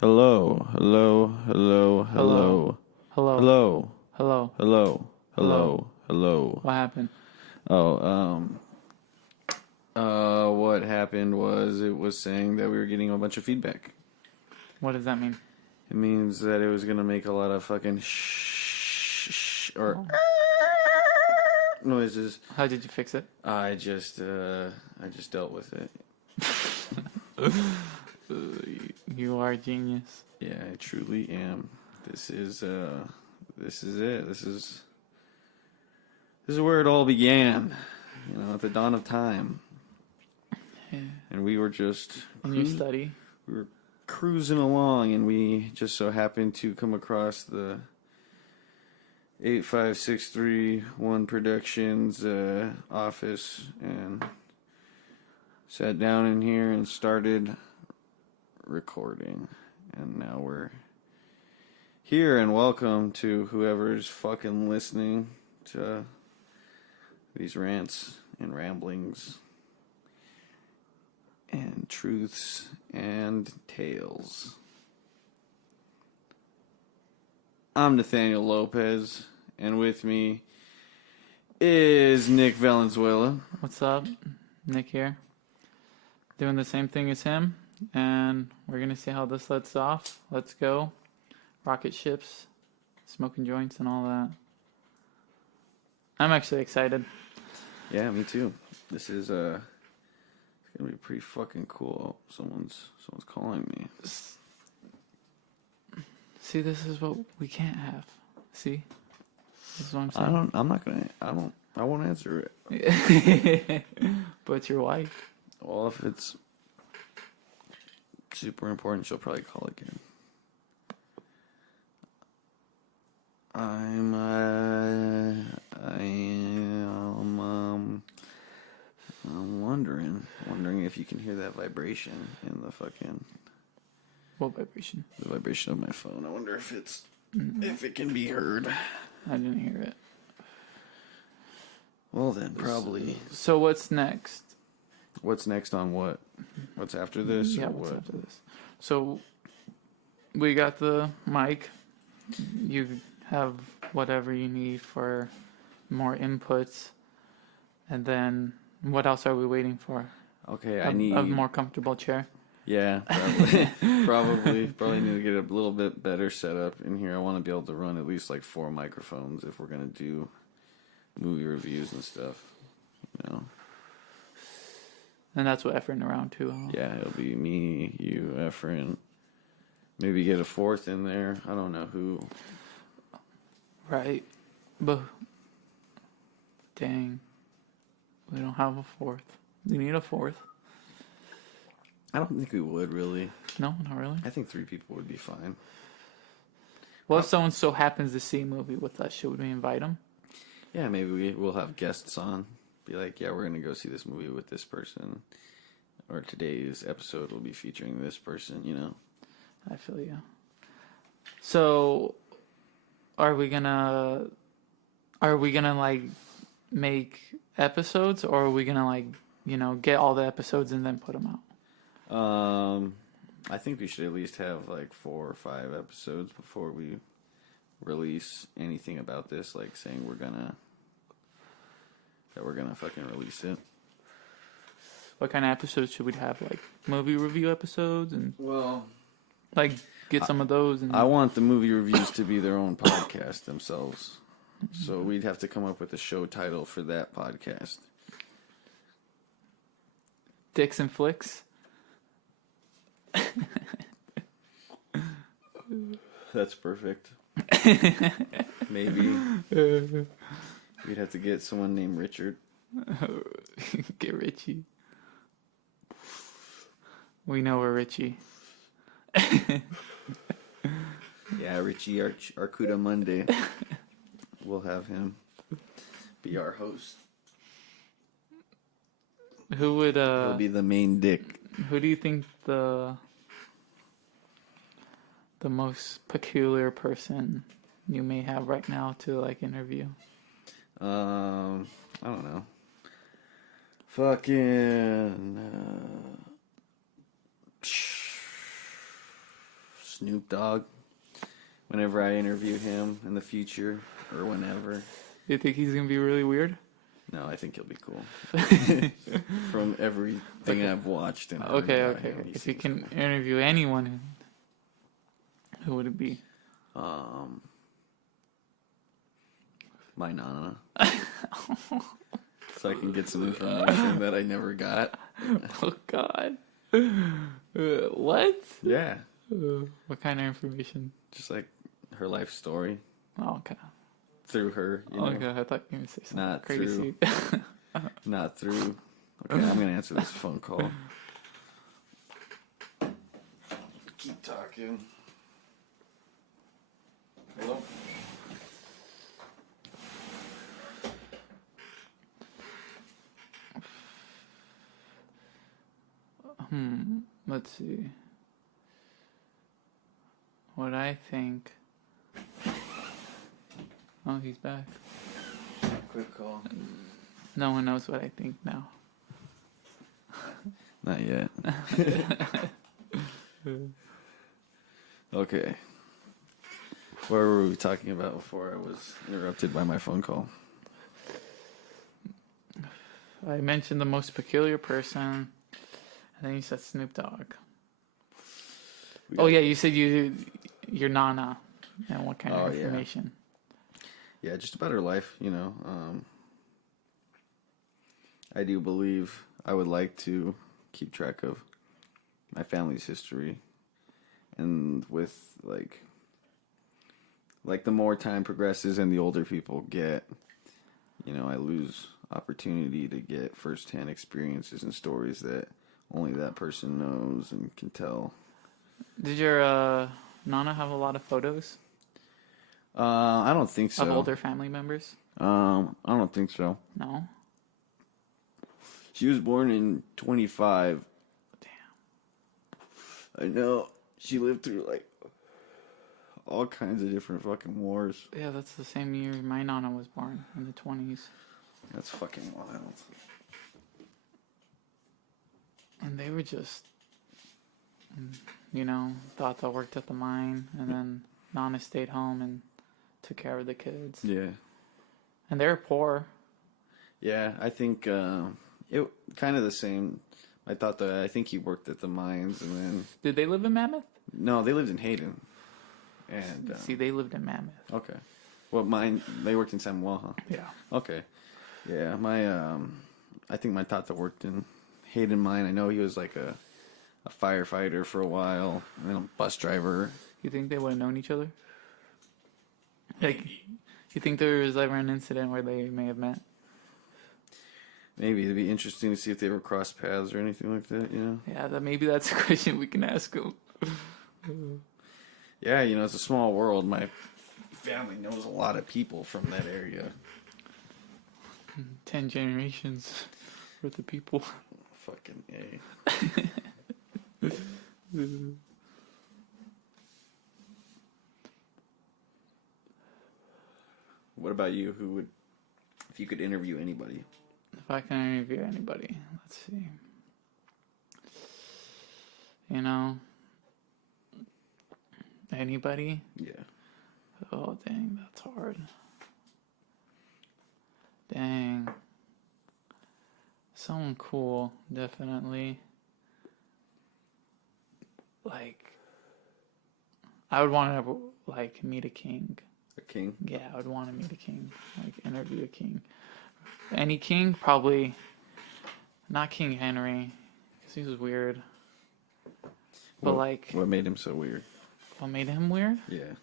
Hello, hello, hello, hello, Hello. hello, Hello. hello, Hello. hello, hello. What happened? Oh, what happened was it was saying that we were getting a bunch of feedback. What does that mean? It means that it was gonna make a lot of fucking shh or noises. How did you fix it? I just dealt with it. You are a genius. Yeah, I truly am. This is it. This is where it all began. You know, at the dawn of time. Yeah. And we were just And you study? we were cruising along, and we just so happened to come across the 85631 Productions office and sat down in here and started recording. And now we're here, and welcome to whoever's fucking listening to these rants and ramblings and truths and tales. I'm Nathaniel Lopez, and with me is Nick Valenzuela. What's up? Nick here. Doing the same thing as him. And we're going to see how this lets off. Let's go. Rocket ships, smoking joints, and all that. I'm actually excited. Yeah, me too. This is it's gonna be pretty fucking cool. Someone's calling me. See, this is what we can't have. See? This is what I'm saying. I won't answer it. But it's your wife. Well, if it's super important, she'll probably call again. I'm wondering if you can hear that vibration in the fucking. What vibration? The vibration of my phone. I wonder if if it can be heard. I didn't hear it. Well then, probably. So what's next? What's next on what? What's after this? Yeah, or what's what? after this? So we got the mic. You have whatever you need for more inputs. And then what else are we waiting for? Okay, A more comfortable chair. Yeah, probably. Probably need to get a little bit better setup in here. I want to be able to run at least like 4 microphones if we're gonna do movie reviews and stuff. You know. And that's what efforting around too. Huh? Yeah, it'll be me, you, Efren. Maybe get a fourth in there. I don't know who. Right. But dang. We don't have a fourth. We need a fourth. I don't think we would really. No, not really. I think 3 people would be fine. Well, if someone so happens to see a movie with us, should we invite them? Yeah, maybe we'll have guests on. Be like, yeah, we're going to go see this movie with this person. Or today's episode will be featuring this person, you know? I feel you. So, are we gonna like make episodes, or are we gonna like, get all the episodes and then put them out? I think we should at least have like 4 or 5 episodes before we release anything about this, like saying we're gonna fucking release it. What kind of episodes should we have? Like movie review episodes and like get some of those. And I want the movie reviews to be their own podcast themselves. So we'd have to come up with a show title for that podcast. Dicks and Flicks. That's perfect. Maybe. We'd have to get someone named Richard. Get Richie. We know we're Richie. Yeah, Richie Arcuda Monday. We'll have him be our host. Who would He'll be the main dick. Who do you think the most peculiar person you may have right now to like interview? I don't know. Fucking Snoop Dogg whenever I interview him in the future or whenever. You think he's gonna be really weird? No, I think he'll be cool. From everything I've watched and heard Okay, about okay. him, he If you seems can cool. interview anyone, who would it be? My nana. So I can get some information that I never got. Oh God. What? Yeah. What kind of information? Just like her life story Oh, okay. through her. You know? Okay, I thought you were gonna say something Not crazy. Not through. Okay, I'm gonna answer this phone call. Keep talking. Hello? Let's see. What I think. Oh, he's back. Quick call. No one knows what I think now. Not yet. Okay. What were we talking about before I was interrupted by my phone call? I mentioned the most peculiar person, and then you said Snoop Dogg. Oh yeah, you said your nana, and what kind of information? Yeah, just about her life, you know. I do believe I would like to keep track of my family's history, and with like the more time progresses and the older people get, you know, I lose opportunity to get firsthand experiences and stories that only that person knows and can tell. Did your nana have a lot of photos I don't think so. of older family members? I don't think so. No. She was born in 25. Damn. I know. She lived through like all kinds of different fucking wars. Yeah, that's the same year my nana was born, in the 20s. That's fucking wild. And they were just, you know, Tata worked at the mine, and then Nana stayed home and took care of the kids. Yeah. And they were poor. Yeah, I think it kind of the same. I think he worked at the mines and then... Did they live in Mammoth? No, they lived in Hayden. And See, they lived in Mammoth. okay. What mine? They worked in Samoa, huh? Yeah. Okay. Yeah, I think my tata worked in Hayden Mine. I know he was like a firefighter for a while, and then a bus driver. You think they would have known each other? Like, you think there was ever an incident where they may have met? Maybe it'd be interesting to see if they ever crossed paths or anything like that, you know? Yeah, maybe that's a question we can ask them. Yeah, you know, it's a small world. My family knows a lot of people from that area. 10 generations worth of people. Fucking A. What about you? Who would, if you could interview anybody? If I can interview anybody, let's see. You know, anybody? Yeah. Oh, dang, that's hard. Dang. Someone cool, definitely. Like, I would want to, like, meet a king. A king? Yeah, I would want to meet a king. Like, interview a king. Any king? Probably not King Henry, because he was weird. But, What made him so weird? What made him weird? Yeah.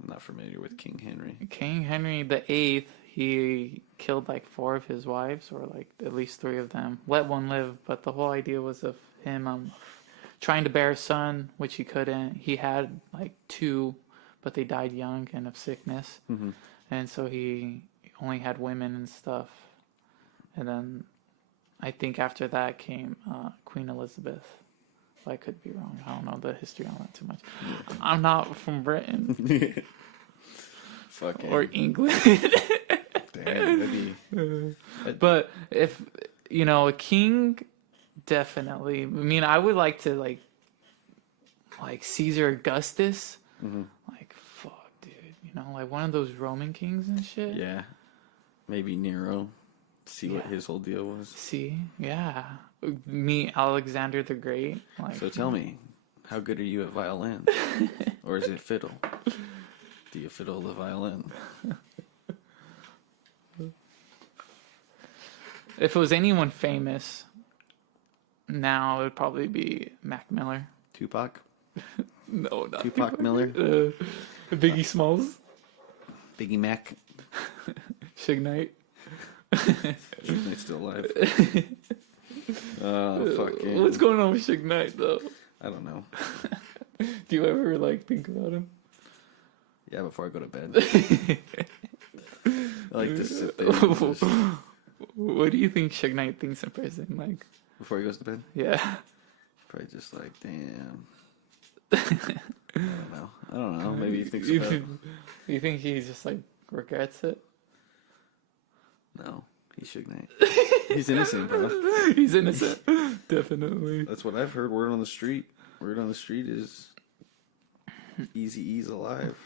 I'm not familiar with King Henry. King Henry the VIII, he killed like 4 of his wives, or like at least 3 of them. Let one live, but the whole idea was of him trying to bear a son, which he couldn't. He had like 2, but they died young and of sickness. Mm-hmm. And so he only had women and stuff. And then I think after that came Queen Elizabeth. I could be wrong. I don't know the history on that too much. I'm not from Britain. Fucking. Or England. Damn, that'd be... But if, you know, a king, definitely. I mean, I would like to, like, like Caesar Augustus. Mm-hmm. Like, fuck, dude. You know, like one of those Roman kings and shit. Yeah. Maybe Nero. See what his whole deal was. See? Yeah. Meet Alexander the Great. Like, So tell me, how good are you at violin? Or is it fiddle? Do you fiddle the violin? If it was anyone famous, now it would probably be Mac Miller. Tupac? No, not Tupac Miller? Biggie Smalls. Biggie Mac? Suge Knight. He's still alive. Fucking... What's going on with Suge Knight, though? I don't know. Do you ever, like, think about him? Yeah, before I go to bed. I like to sit there. And just... What do you think Suge Knight thinks in prison? Like, Before he goes to bed? yeah. Probably just like, damn. I don't know. Maybe he thinks about it. You think he just, like, regrets it? No, he's Suge Knight. He's innocent, bro. He's innocent. Definitely. That's what I've heard. Word on the street. Word on the street is Eazy-E's alive.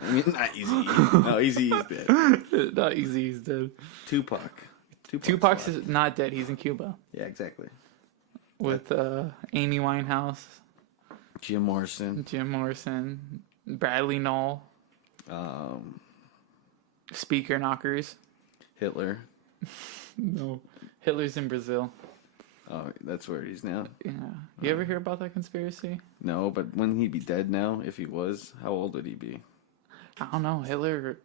I mean, not Eazy-E. No, Eazy-E's dead. Not easy, he's dead. Tupac's is not dead. He's in Cuba Yeah, exactly. with Amy Winehouse, Jim Morrison. Bradley Knoll, Speaker Knockers. Hitler. No, Hitler's in Brazil. Oh, that's where he's now? Yeah. You ever hear about that conspiracy? No, but wouldn't he be dead now? If he was, how old would he be? I don't know. Hitler,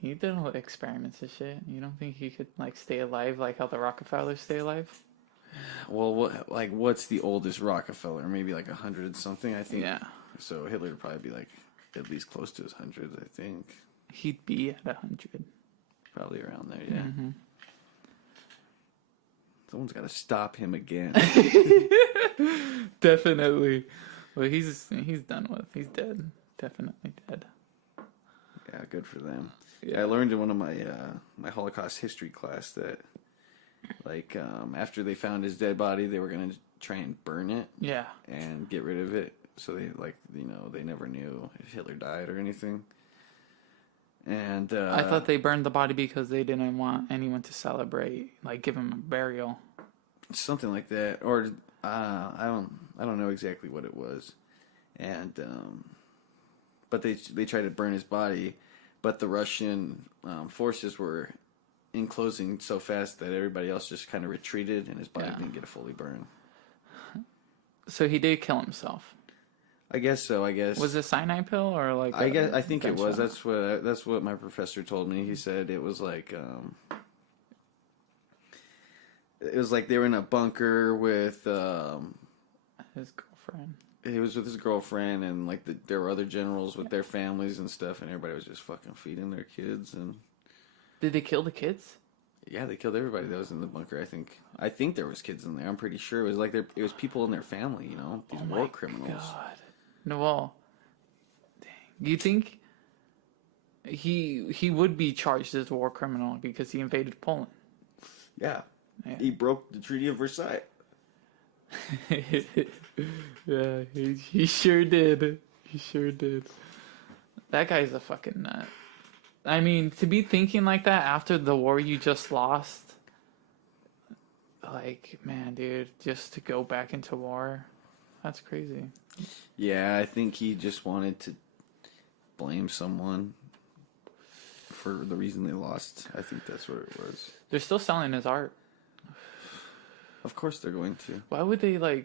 he did all the experiments and shit. You don't think he could, like, stay alive like how the Rockefellers stay alive? Well, what's the oldest Rockefeller? Maybe like 100 something, I think. Yeah. So Hitler would probably be like at least close to his 100s, I think. He'd be at 100. Probably around there, yeah. Mm-hmm. Someone's got to stop him again. Definitely. Well, he's done with. He's dead. Definitely dead. Yeah, good for them. Yeah. I learned in one of my my Holocaust history class that, like, after they found his dead body, they were gonna try and burn it. Yeah. And get rid of it. So they, like, they never knew if Hitler died or anything. And I thought they burned the body because they didn't want anyone to celebrate, like give him a burial. Something like that, or I don't know exactly what it was. And but they tried to burn his body, but the Russian forces were enclosing so fast that everybody else just kind of retreated, and his body didn't get a fully burn. So he did kill himself. I guess so. Was it a cyanide pill or like? I think it was. That's what my professor told me. He said it was like they were in a bunker with his girlfriend. He was with his girlfriend, and like there were other generals with their families and stuff, and everybody was just fucking feeding their kids. And did they kill the kids? Yeah, they killed everybody that was in the bunker. I think there was kids in there. I'm pretty sure it was like it was people in their family. These war criminals. God. No, well, dang. You think he would be charged as a war criminal because he invaded Poland? Yeah. He broke the Treaty of Versailles. Yeah, he sure did. He sure did. That guy's a fucking nut. I mean, to be thinking like that after the war you just lost, like, man, dude, just to go back into war, that's crazy. Yeah, I think he just wanted to blame someone for the reason they lost. I think that's what it was. They're still selling his art. Of course they're going to. Why would they, try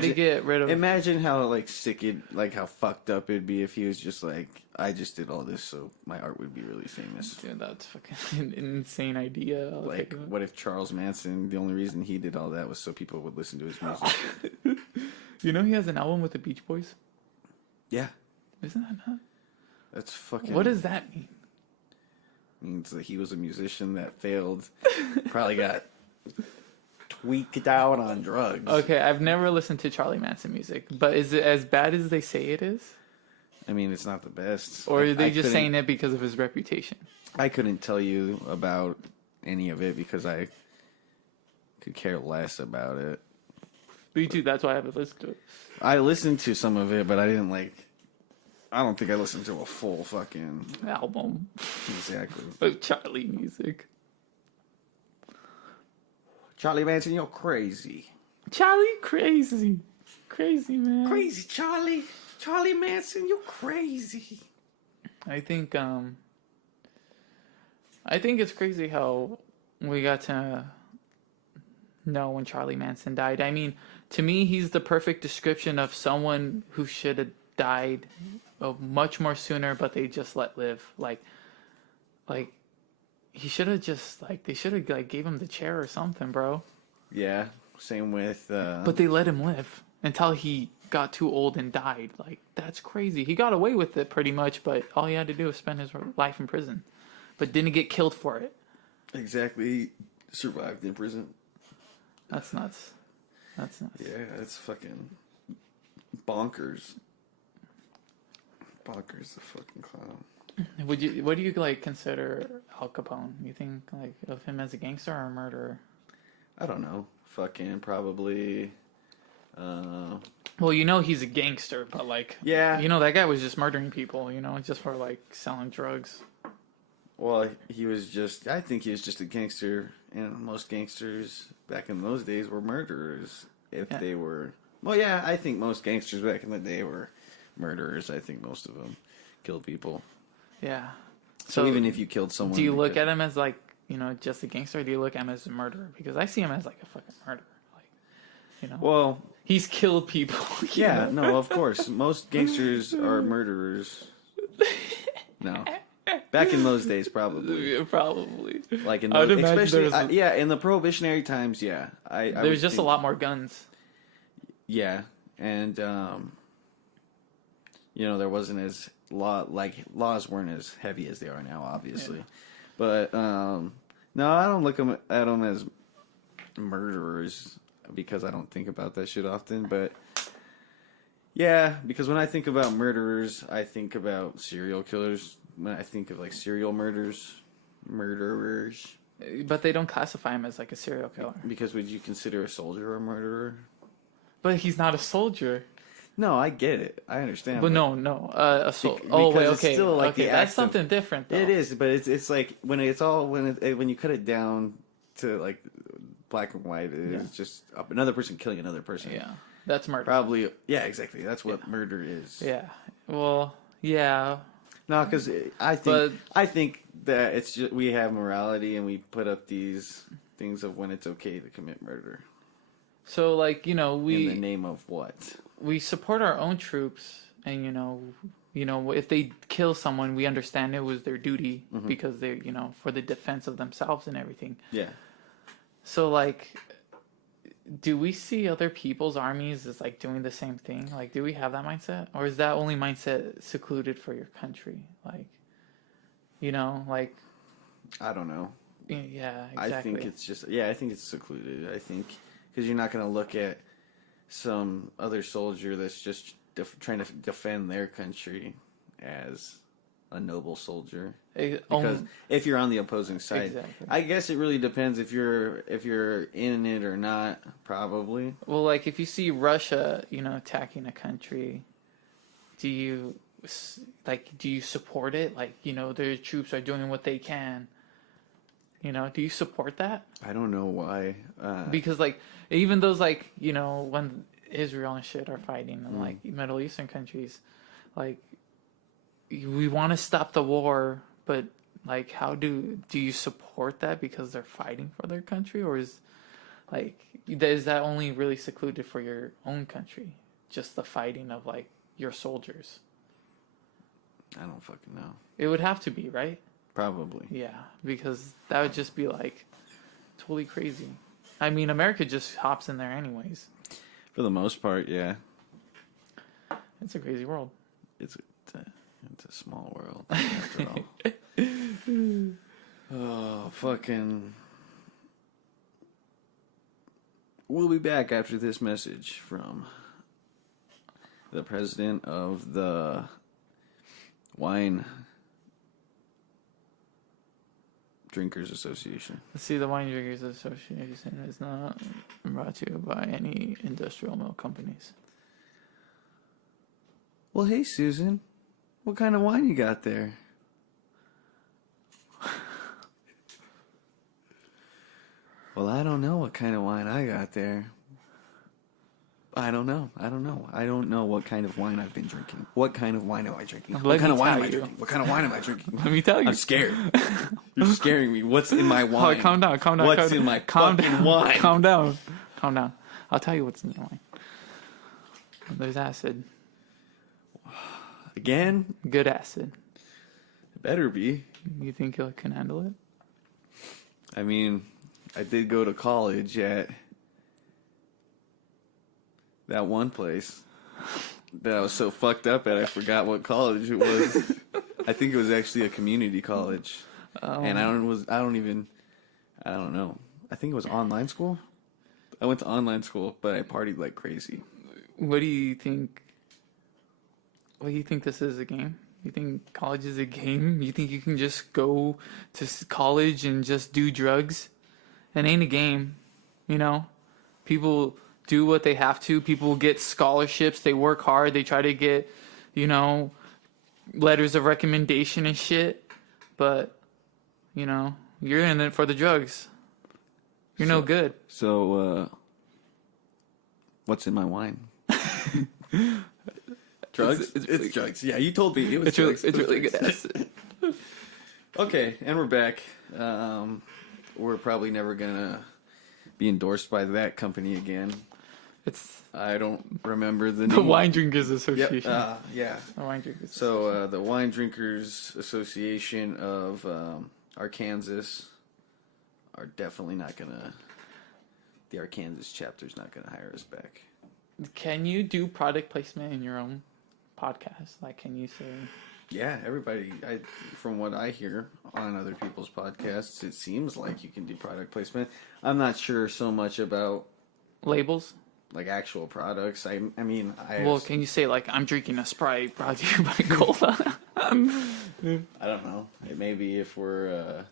to get rid of... Imagine how, how fucked up it'd be if he was just like, I just did all this so my art would be really famous. Dude, that's fucking an insane idea. What if Charles Manson, the only reason he did all that was so people would listen to his music? You know he has an album with the Beach Boys? Yeah. Isn't that nuts? That's fucking... What does that mean? Means that he was a musician that failed. Probably got tweaked out on drugs. Okay, I've never listened to Charlie Manson music, but is it as bad as they say it is? I mean, it's not the best. Or are they just saying it because of his reputation? I couldn't tell you about any of it because I could care less about it. Me too. That's why I haven't listened to it. I listened to some of it, but I didn't like. I don't think I listened to a full fucking Album exactly. of Charlie music. Charlie Manson, you're crazy. Charlie, crazy man. Crazy Charlie. Charlie Manson, you're crazy. I think it's crazy how we got to know when Charlie Manson died. I mean, to me, he's the perfect description of someone who should have died much more sooner, but they just let live. Like he should have just they should have gave him the chair or something, bro. Yeah, same with. But they let him live until he got too old and died. Like, that's crazy. He got away with it pretty much, but all he had to do was spend his life in prison, but didn't get killed for it. Exactly, he survived in prison. That's nuts. Yeah, that's fucking bonkers. Bonkers, the fucking clown. What do you consider Al Capone? You think of him as a gangster or a murderer? I don't know. Fucking probably. Well, he's a gangster, but yeah, that guy was just murdering people, just for selling drugs. Well, I think he was just a gangster, and most gangsters back in those days were murderers. They were, well, yeah, I think most gangsters back in the day were murderers. I think most of them killed people. Yeah. So even if you killed someone, do you look at him as just a gangster, or do you look at him as a murderer? Because I see him as a fucking murderer. Well, he's killed people. Yeah, no, of course. Most gangsters are murderers. No. Back in those days, probably. Probably. In those, especially, in the prohibitionary times, yeah. There's just a lot more guns. Yeah, and there wasn't as laws weren't as heavy as they are now, obviously. Yeah. But no, I don't look at them as murderers because I don't think about that shit often. But yeah, because when I think about murderers, I think about serial killers. When I think of serial murderers. But they don't classify him as a serial killer. Because would you consider a soldier a murderer? But he's not a soldier. No, I get it. I understand. But no. A soldier. Oh, wait, okay. It's still okay, that's something different, though. It is, but it's when you cut it down to black and white, it's just another person killing another person. Yeah, that's murder. Probably. Yeah, exactly. That's what murder is. Yeah. Well, yeah. No, because I think that it's just we have morality and we put up these things of when it's okay to commit murder. So, in the name of what? We support our own troops, and if they kill someone, we understand it was their duty because they, for the defense of themselves and everything. Yeah. So, do we see other people's armies as doing the same thing? Do we have that mindset, or is that only mindset secluded for your country? I don't know. Yeah, exactly. I think it's just I think it's secluded. I think because you're not going to look at some other soldier that's just trying to defend their country as a noble soldier. Because if you're on the opposing side, exactly. I guess it really depends if you're in it or not. Probably. Well, if you see Russia, attacking a country, do you support it? Their troops are doing what they can. Do you support that? I don't know why. Because even those when Israel and shit are fighting in Middle Eastern countries, we want to stop the war, but how do you support that because they're fighting for their country, or is that only really secluded for your own country, just the fighting of your soldiers? I don't fucking know. It would have to be, right? Probably. Yeah, because that would just be totally crazy. I mean, America just hops in there anyways. For the most part, yeah. It's a crazy world. It's a small world, after all. Oh, fucking. We'll be back after this message from the president of the wine Drinkers Association. See, the Wine Drinkers Association is not brought to you by any industrial milk companies. Well, hey, Susan. What kind of wine you got there? Well, I don't know what kind of wine I got there. I don't know. I don't know what kind of wine I've been drinking. What kind of wine am I drinking? What kind of wine am I drinking? What kind of wine am I drinking? Let me tell you. I'm scared. You're scaring me. What's in my wine? Oh, calm down. What's in my fucking wine? Calm down. I'll tell you what's in your wine. There's acid. Again? Good acid. It better be. You think you can handle it? I mean, I did go to college at that one place that I was so fucked up at I forgot what college it was. I think it was actually a community college. And I don't know. I think it was online school. I went to online school, but I partied like crazy. What do you think? What do you think this is, a game? You think college is a game? You think you can just go to college and just do drugs? It ain't a game, you know? People do what they have to. People get scholarships. They work hard. They try to get, you know, letters of recommendation and shit. But, you know, you're in it for the drugs. You're no good. So, what's in my wine? Drugs? It's really drugs. Yeah, you told me it was It's drugs. really good acid. Okay, and we're back. We're probably never gonna be endorsed by that company again. I don't remember the name. The Wine Drinkers Association. Yeah. The Wine Drinkers. So the Wine Drinkers Association of Arkansas are definitely not gonna. The Arkansas chapter's not gonna hire us back. Can you do product placement in your own podcast? Like, can you say? Yeah, everybody. From what I hear on other people's podcasts, it seems like you can do product placement. I'm not sure so much about Labels? like actual products. I mean, Well, can you say, like, I'm drinking a Sprite brought to you by Cola? I don't know. Maybe if we're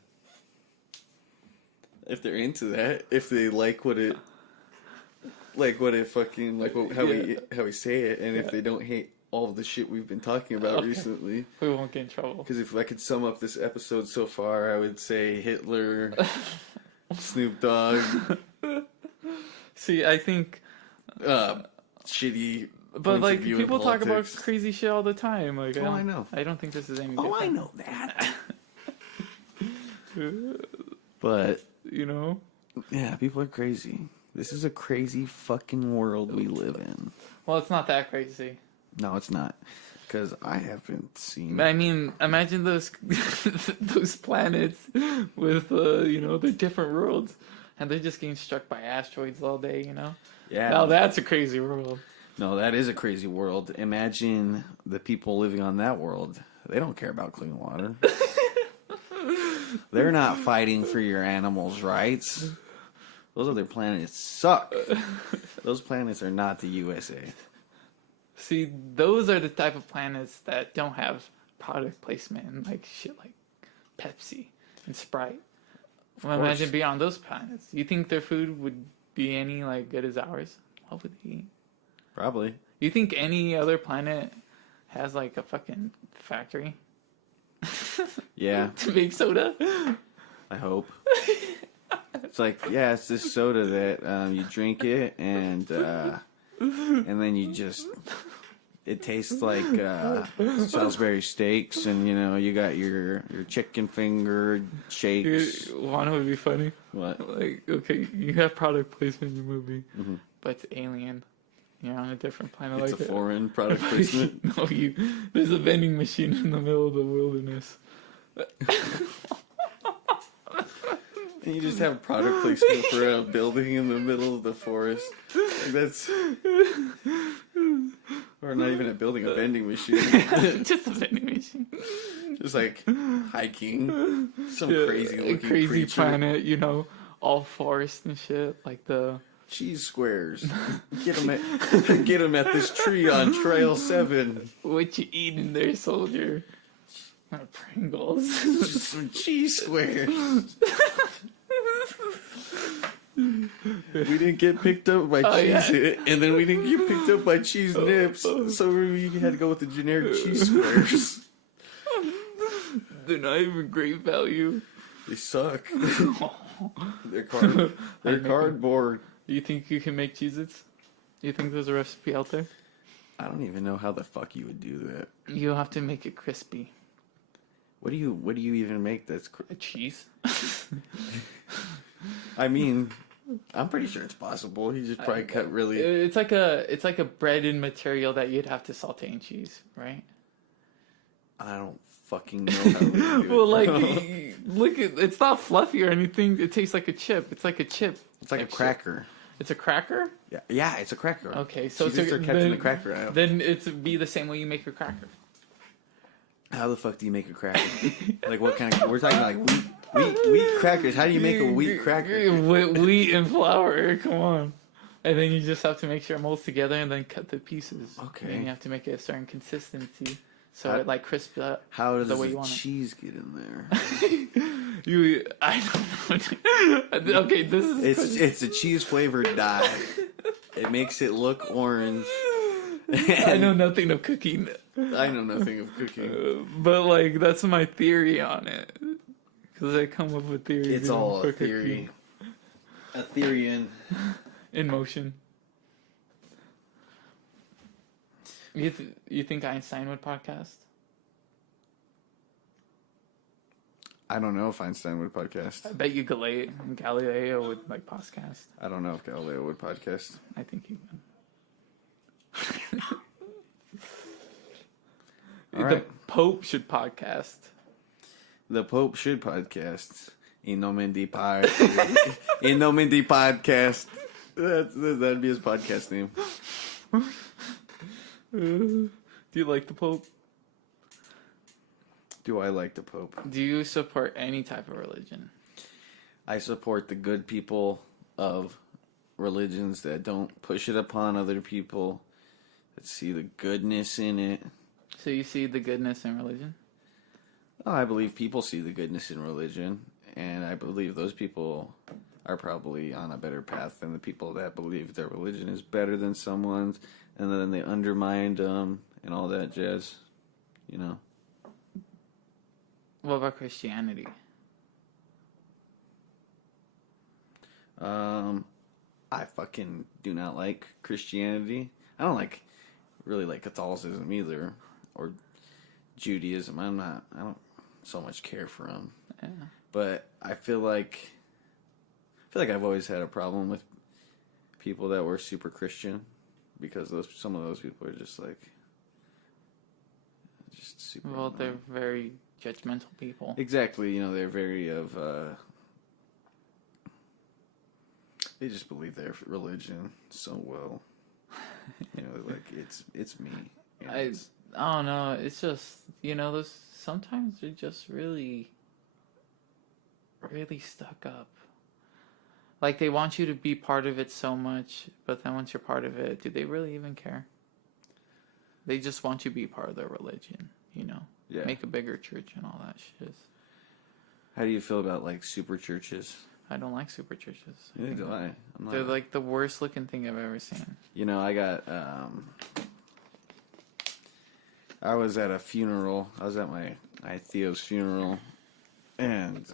if they're into that, if they like what it fucking how we say it, and if they don't hate all of the shit we've been talking about recently. We won't get in trouble. Because if I could sum up this episode so far, I would say Hitler, Snoop Dogg. See, I think... shitty But, like, view people in talk about politics. crazy shit all the time. Like, I know. I don't think this is any Oh, I different. know that. But... You know? Yeah, people are crazy. This is a crazy fucking world we live in. Well, it's not that crazy. No, it's not. Because I haven't seen... I mean, imagine those those planets with, you know, they're different worlds. And they're just getting struck by asteroids all day, you know? Yeah. Now that's a crazy world. No, that is a crazy world. Imagine the people living on that world. They don't care about clean water. They're not fighting for your animals' rights. Those other planets suck. Those planets are not the USA. See, those are the type of planets that don't have product placement and like shit like Pepsi and Sprite. Well, imagine being on those planets. You think their food would be any like good as ours? What would they eat? Probably. You think any other planet has like a fucking factory? Yeah. To make soda? I hope. It's like, yeah, it's this soda that you drink it and then you just... It tastes like Salisbury steaks, and you know you got your chicken finger shakes. Wanna would be funny. What? Like, okay, you have product placement in your movie, Mm-hmm. but it's alien. You're on a different planet. It's like a that. foreign product placement. No, there's a vending machine in the middle of the wilderness. And you just have product placement for a building in the middle of the forest. Like that's... Or not even a building, a vending machine. Just a vending machine. Just like hiking. Some crazy looking crazy creature. planet, you know, all forest and shit. Like the... Cheese squares. Get them at this tree on Trail 7. What you eating there, soldier? Pringles. Just some cheese squares. We didn't get picked up by cheese hit, and then we didn't get picked up by cheese nips, so we had to go with the generic cheese squares. They're not even great value. They suck. They're cardboard. You think you can make Cheez-Its? You think there's a recipe out there? I don't even know how the fuck you would do that. You have to make it crispy. What do you even make that's A cheese? I mean, I'm pretty sure it's possible. He just probably cut really. It's like a breaded material that you'd have to saute in cheese, right? I don't fucking know how to do it. Well, like, look at it's not fluffy or anything. It tastes like a chip. It's like a chip. It's like a cracker. It's a cracker? Yeah, it's a cracker. Okay, so Cheez-Its are kept in the cracker aisle. Then it'd be the same way you make your cracker. How the fuck do you make a cracker? Like what kind of? We're talking like wheat crackers. How do you make a wheat cracker? Wheat and flour. Come on. And then you just have to make sure it molds together and then cut the pieces. Okay. And then you have to make it a certain consistency so it like crisps up. How does the way the you want cheese get in there? I don't know. Okay, this is. It's a cheese flavored dye. It makes it look orange. I know nothing of cooking. I know nothing of cooking. But like that's my theory on it. Because I come up with theories. It's all a theory. A theory in motion. You think Einstein would podcast? I don't know if Einstein would podcast. I bet you Galileo would like podcast. I don't know if Galileo would podcast. I think he would. All the right. Pope should podcast. The Pope should podcast. In nomine di In nomine di podcast. That'd be his podcast name. Do you like the Pope? Do I like the Pope? Do you support any type of religion? I support the good people of religions that don't push it upon other people, that see the goodness in it. So you see the goodness in religion? Oh, I believe people see the goodness in religion, and I believe those people are probably on a better path than the people that believe their religion is better than someone's, and then they undermine them and all that jazz, you know. What about Christianity? I fucking do not like Christianity. I don't really like Catholicism either, or Judaism. I don't so much care for them. Yeah. But I feel like I've always had a problem with people that were super Christian, because some of those people are just super. Well, annoying. they're very judgmental people. Exactly, they're very they just believe their religion so well. It's me. I don't know. It's just those sometimes they're just really, really stuck up. Like they want you to be part of it so much, but then once you're part of it, do they really even care? They just want you to be part of their religion, Yeah. Make a bigger church and all that shit. How do you feel about super churches? I don't like super churches. Neither do I. They're like the worst looking thing I've ever seen. I got I was at a funeral. I was at my Theo's funeral, and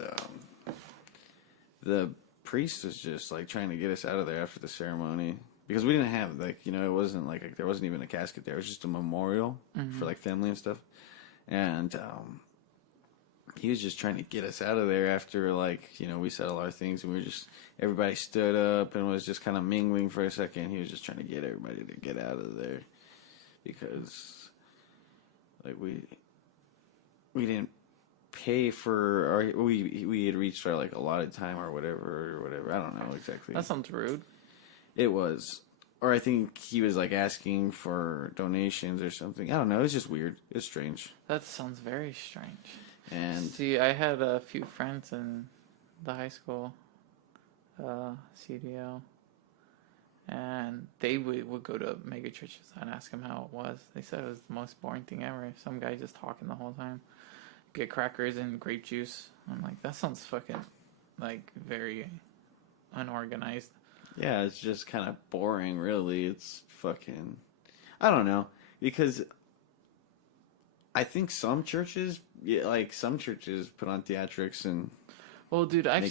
the priest was just trying to get us out of there after the ceremony, because we didn't have it wasn't there wasn't even a casket there. It was just a memorial for family and stuff, and he was just trying to get us out of there after we said all our things, and everybody stood up and was just kind of mingling for a second. He was just trying to get everybody to get out of there, because we didn't pay for we had reached our allotted time or whatever. I don't know exactly. That sounds rude. It was, or I think he was asking for donations or something. I don't know. It's just weird. It's strange. That sounds very strange. And see, I had a few friends in the high school, CDL, and they would go to mega churches and ask them how it was. They said it was the most boring thing ever. Some guy just talking the whole time. get crackers and grape juice. I'm like, that sounds fucking, like, very unorganized. Yeah, it's just kind of boring, really. It's fucking... I don't know. Because I think some churches, some churches put on theatrics and... Well, dude, I've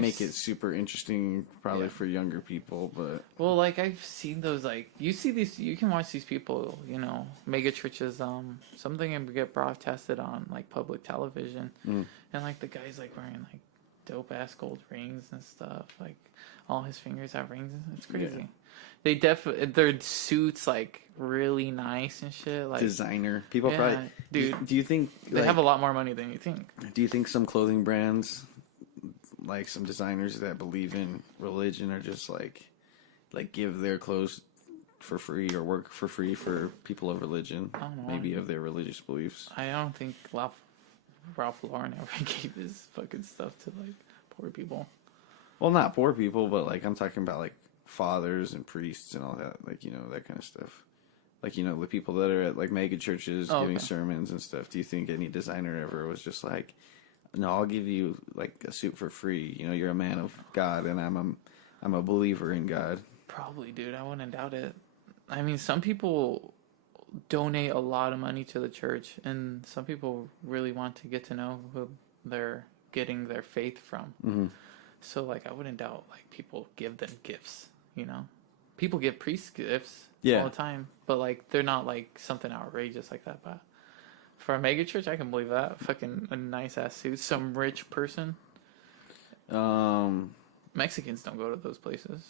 make it super interesting, probably for younger people, but... Well, like, I've seen those, like... You see these... You can watch these people, you know, mega churches, some of them get broadcasted on, like, public television. And, like, the guy's, like, wearing, like, dope-ass gold rings and stuff. Like, all his fingers have rings. It's crazy. Yeah. They their suits, like, really nice and shit. Like designer. People probably... Dude, do you think... They have a lot more money than you think. Do you think some clothing brands... like some designers that believe in religion are just like give their clothes for free or work for free for people of religion, maybe of their religious beliefs? I don't think Ralph Lauren ever gave his fucking stuff to like poor people. Well, not poor people, but like I'm talking about like fathers and priests and all that, like, you know, that kind of stuff. Like, you know, the people that are at like mega churches giving sermons and stuff. Do you think any designer ever was just like, no, I'll give you like a suit for free. You know, you're a man of God, and I'm a believer in God. Probably, dude. I wouldn't doubt it. I mean, some people donate a lot of money to the church, and some people really want to get to know who they're getting their faith from. Mm-hmm. So, like, I wouldn't doubt like people give them gifts. You know, people give priests gifts all the time, but like they're not like something outrageous like that. But for a mega church, I can believe that. Fucking a nice ass suit. Some rich person. Mexicans don't go to those places.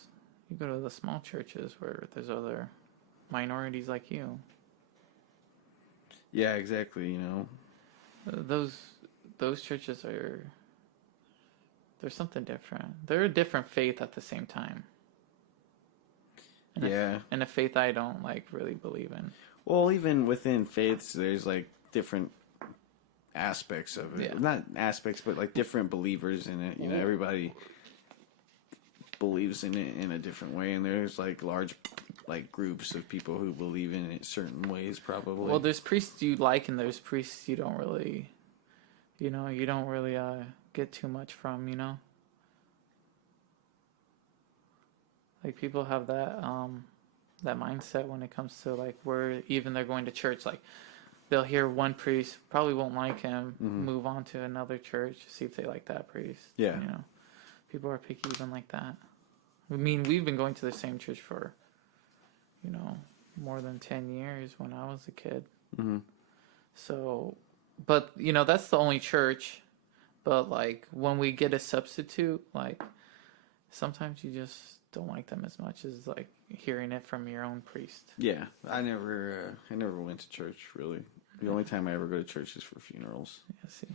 You go to the small churches where there's other minorities like you. Yeah, exactly, you know. Those churches are... They're something different. They're a different faith at the same time. And a faith I don't, like, really believe in. Well, even within faiths, there's, like, different aspects of it. Yeah. Not aspects, but like different believers in it. You know, everybody believes in it in a different way, and there's like large like groups of people who believe in it certain ways, probably. Well, there's priests you like, and there's priests you don't really, you know, get too much from, you know. Like people have that mindset when it comes to like where even they're going to church, like. They'll hear one priest, probably won't like him, move on to another church, see if they like that priest. Yeah. You know, people are picky even like that. I mean, we've been going to the same church for, you know, more than 10 years when I was a kid. Mm-hmm. So, but, you know, that's the only church. But, like, when we get a substitute, like, sometimes you just don't like them as much as, like, hearing it from your own priest. Yeah. I never went to church, really. The only time I ever go to church is for funerals. Yeah, see.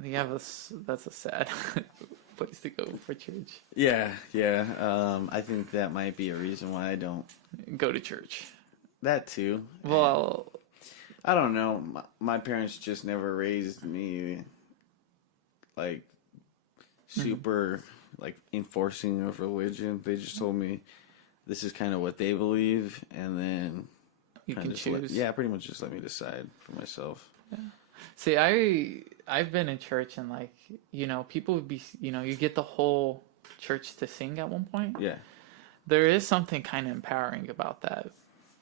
That's a sad place to go for church. Yeah. I think that might be a reason why I don't go to church. That too. Well, I don't know. My parents just never raised me like super like enforcing of religion. They just told me this is kind of what they believe, and then you can choose. Pretty much just let me decide for myself. Yeah. See, I've been in church, and like, you know, people would be, you know, you get the whole church to sing at one point. Yeah. There is something kind of empowering about that.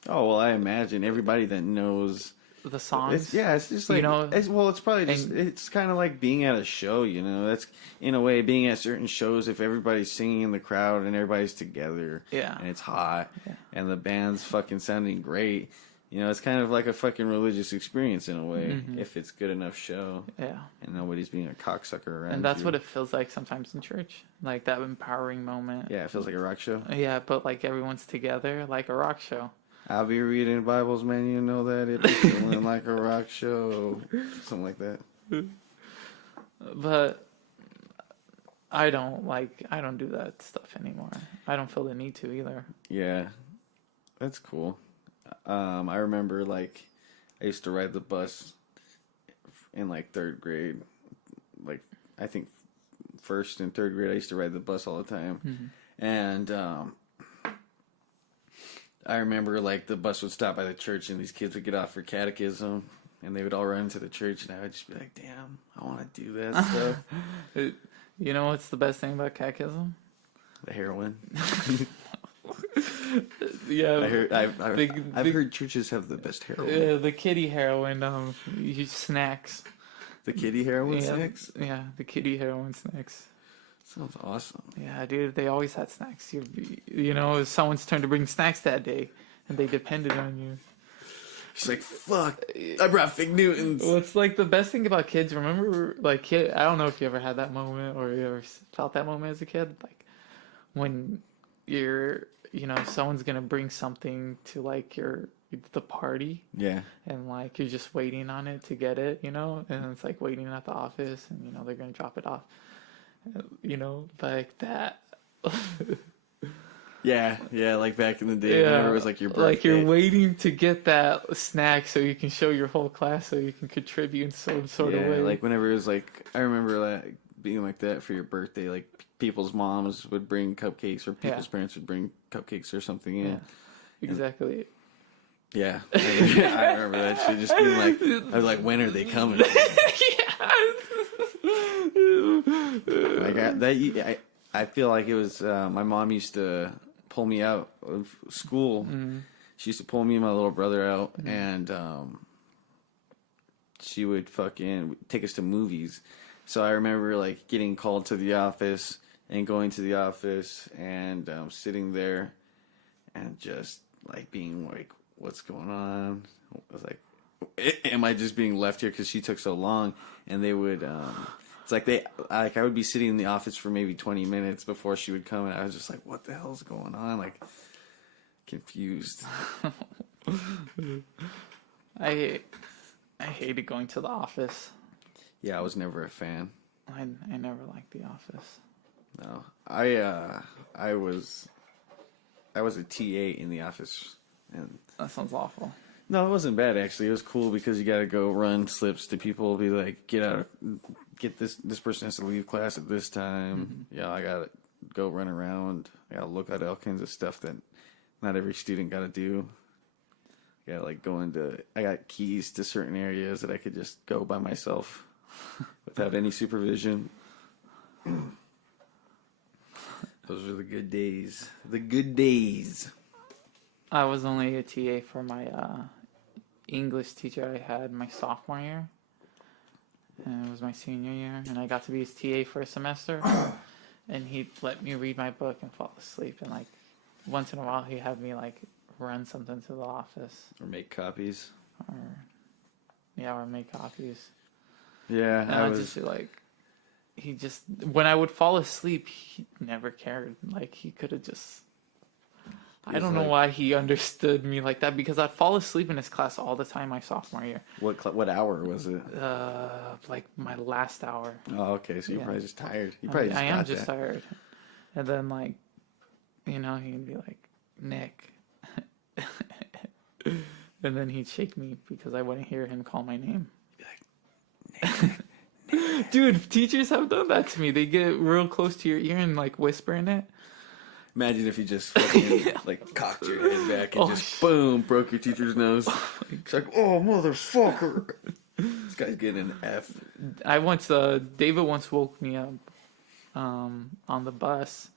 Oh, well, I imagine everybody that knows the songs. It's just like, you know, it's probably just, it's kind of like being at a show, you know, that's in a way being at certain shows. If everybody's singing in the crowd and everybody's together, and it's hot, and the band's fucking sounding great, you know, it's kind of like a fucking religious experience in a way, if it's good enough show. Yeah. And nobody's being a cocksucker around. And that's what it feels like sometimes in church. Like that empowering moment. Yeah, it feels like a rock show. Yeah, but like everyone's together like a rock show. I'll be reading Bibles, man. You know that. It be feeling like a rock show. Something like that. But I don't do that stuff anymore. I don't feel the need to either. Yeah. That's cool. I remember, like, I used to ride the bus in, like, 3rd grade. Like, I think 1st and 3rd grade, I used to ride the bus all the time. Mm-hmm. And, I remember, like, the bus would stop by the church and these kids would get off for catechism. and they would all run into the church, and I would just be like, damn, I want to do that stuff. You know what's the best thing about catechism? The heroin. Yeah, I've heard churches have the best heroin. Yeah, the kiddie heroin, snacks. The kiddie heroin snacks? Yeah, the kiddie heroin snacks. Sounds awesome. Yeah, dude, they always had snacks. You know, it was someone's turn to bring snacks that day, and they depended on you. She's like, fuck, I brought Fig Newtons. What's like the best thing about kids, remember, like, I don't know if you ever had that moment or you ever felt that moment as a kid, like, when someone's gonna bring something to, like, the party. Yeah. And, like, you're just waiting on it to get it, and it's, like, waiting at the office, and, they're gonna drop it off. Like that. Yeah, like back in the day, whenever it was like your birthday. Like you're waiting to get that snack so you can show your whole class, so you can contribute in some sort of way. Like whenever it was like, I remember like being like that for your birthday, like people's moms would bring cupcakes or people's parents would bring cupcakes or something in. Yeah, exactly. Yeah, I remember that shit just being like, I was like, when are they coming? Like I feel like it was my mom used to pull me out of school. Mm-hmm. She used to pull me and my little brother out, and she would fucking take us to movies. So I remember like getting called to the office and going to the office and sitting there and just like being like, what's going on? I was like, am I just being left here because she took so long? And they would it's like I would be sitting in the office for maybe 20 minutes before she would come, and I was just like, what the hell's going on? Like, confused. I hated going to the office. Yeah, I was never a fan. I never liked the office. No. I was a TA in the office, and that sounds awful. No, it wasn't bad actually. It was cool because you got to go run slips to people, be like, get this person has to leave class at this time. Mm-hmm. Yeah, I got to go run around. I got to look at all kinds of stuff that not every student got to do. I got like I got keys to certain areas that I could just go by myself without any supervision. Those were the good days. The good days. I was only a TA for my English teacher I had my sophomore year. And it was my senior year. And I got to be his TA for a semester. And he'd let me read my book and fall asleep. And like once in a while he'd have me like run something to the office. Or make copies. Or make copies. Yeah. And I just like, when I would fall asleep, he never cared. Like he could have just... I don't know why he understood me like that, because I'd fall asleep in his class all the time my sophomore year. What hour was it? Like my last hour. Oh, okay. So you're probably just tired. I am just tired. And then like, he'd be like, Nick. And then he'd shake me because I wouldn't hear him call my name. He'd be like, Nick. Dude, teachers have done that to me. They get real close to your ear and like whisper in it. Imagine if you just fucking like cocked your head back and just boom, broke your teacher's nose. It's like, oh motherfucker. This guy's getting an F. David once woke me up on the bus,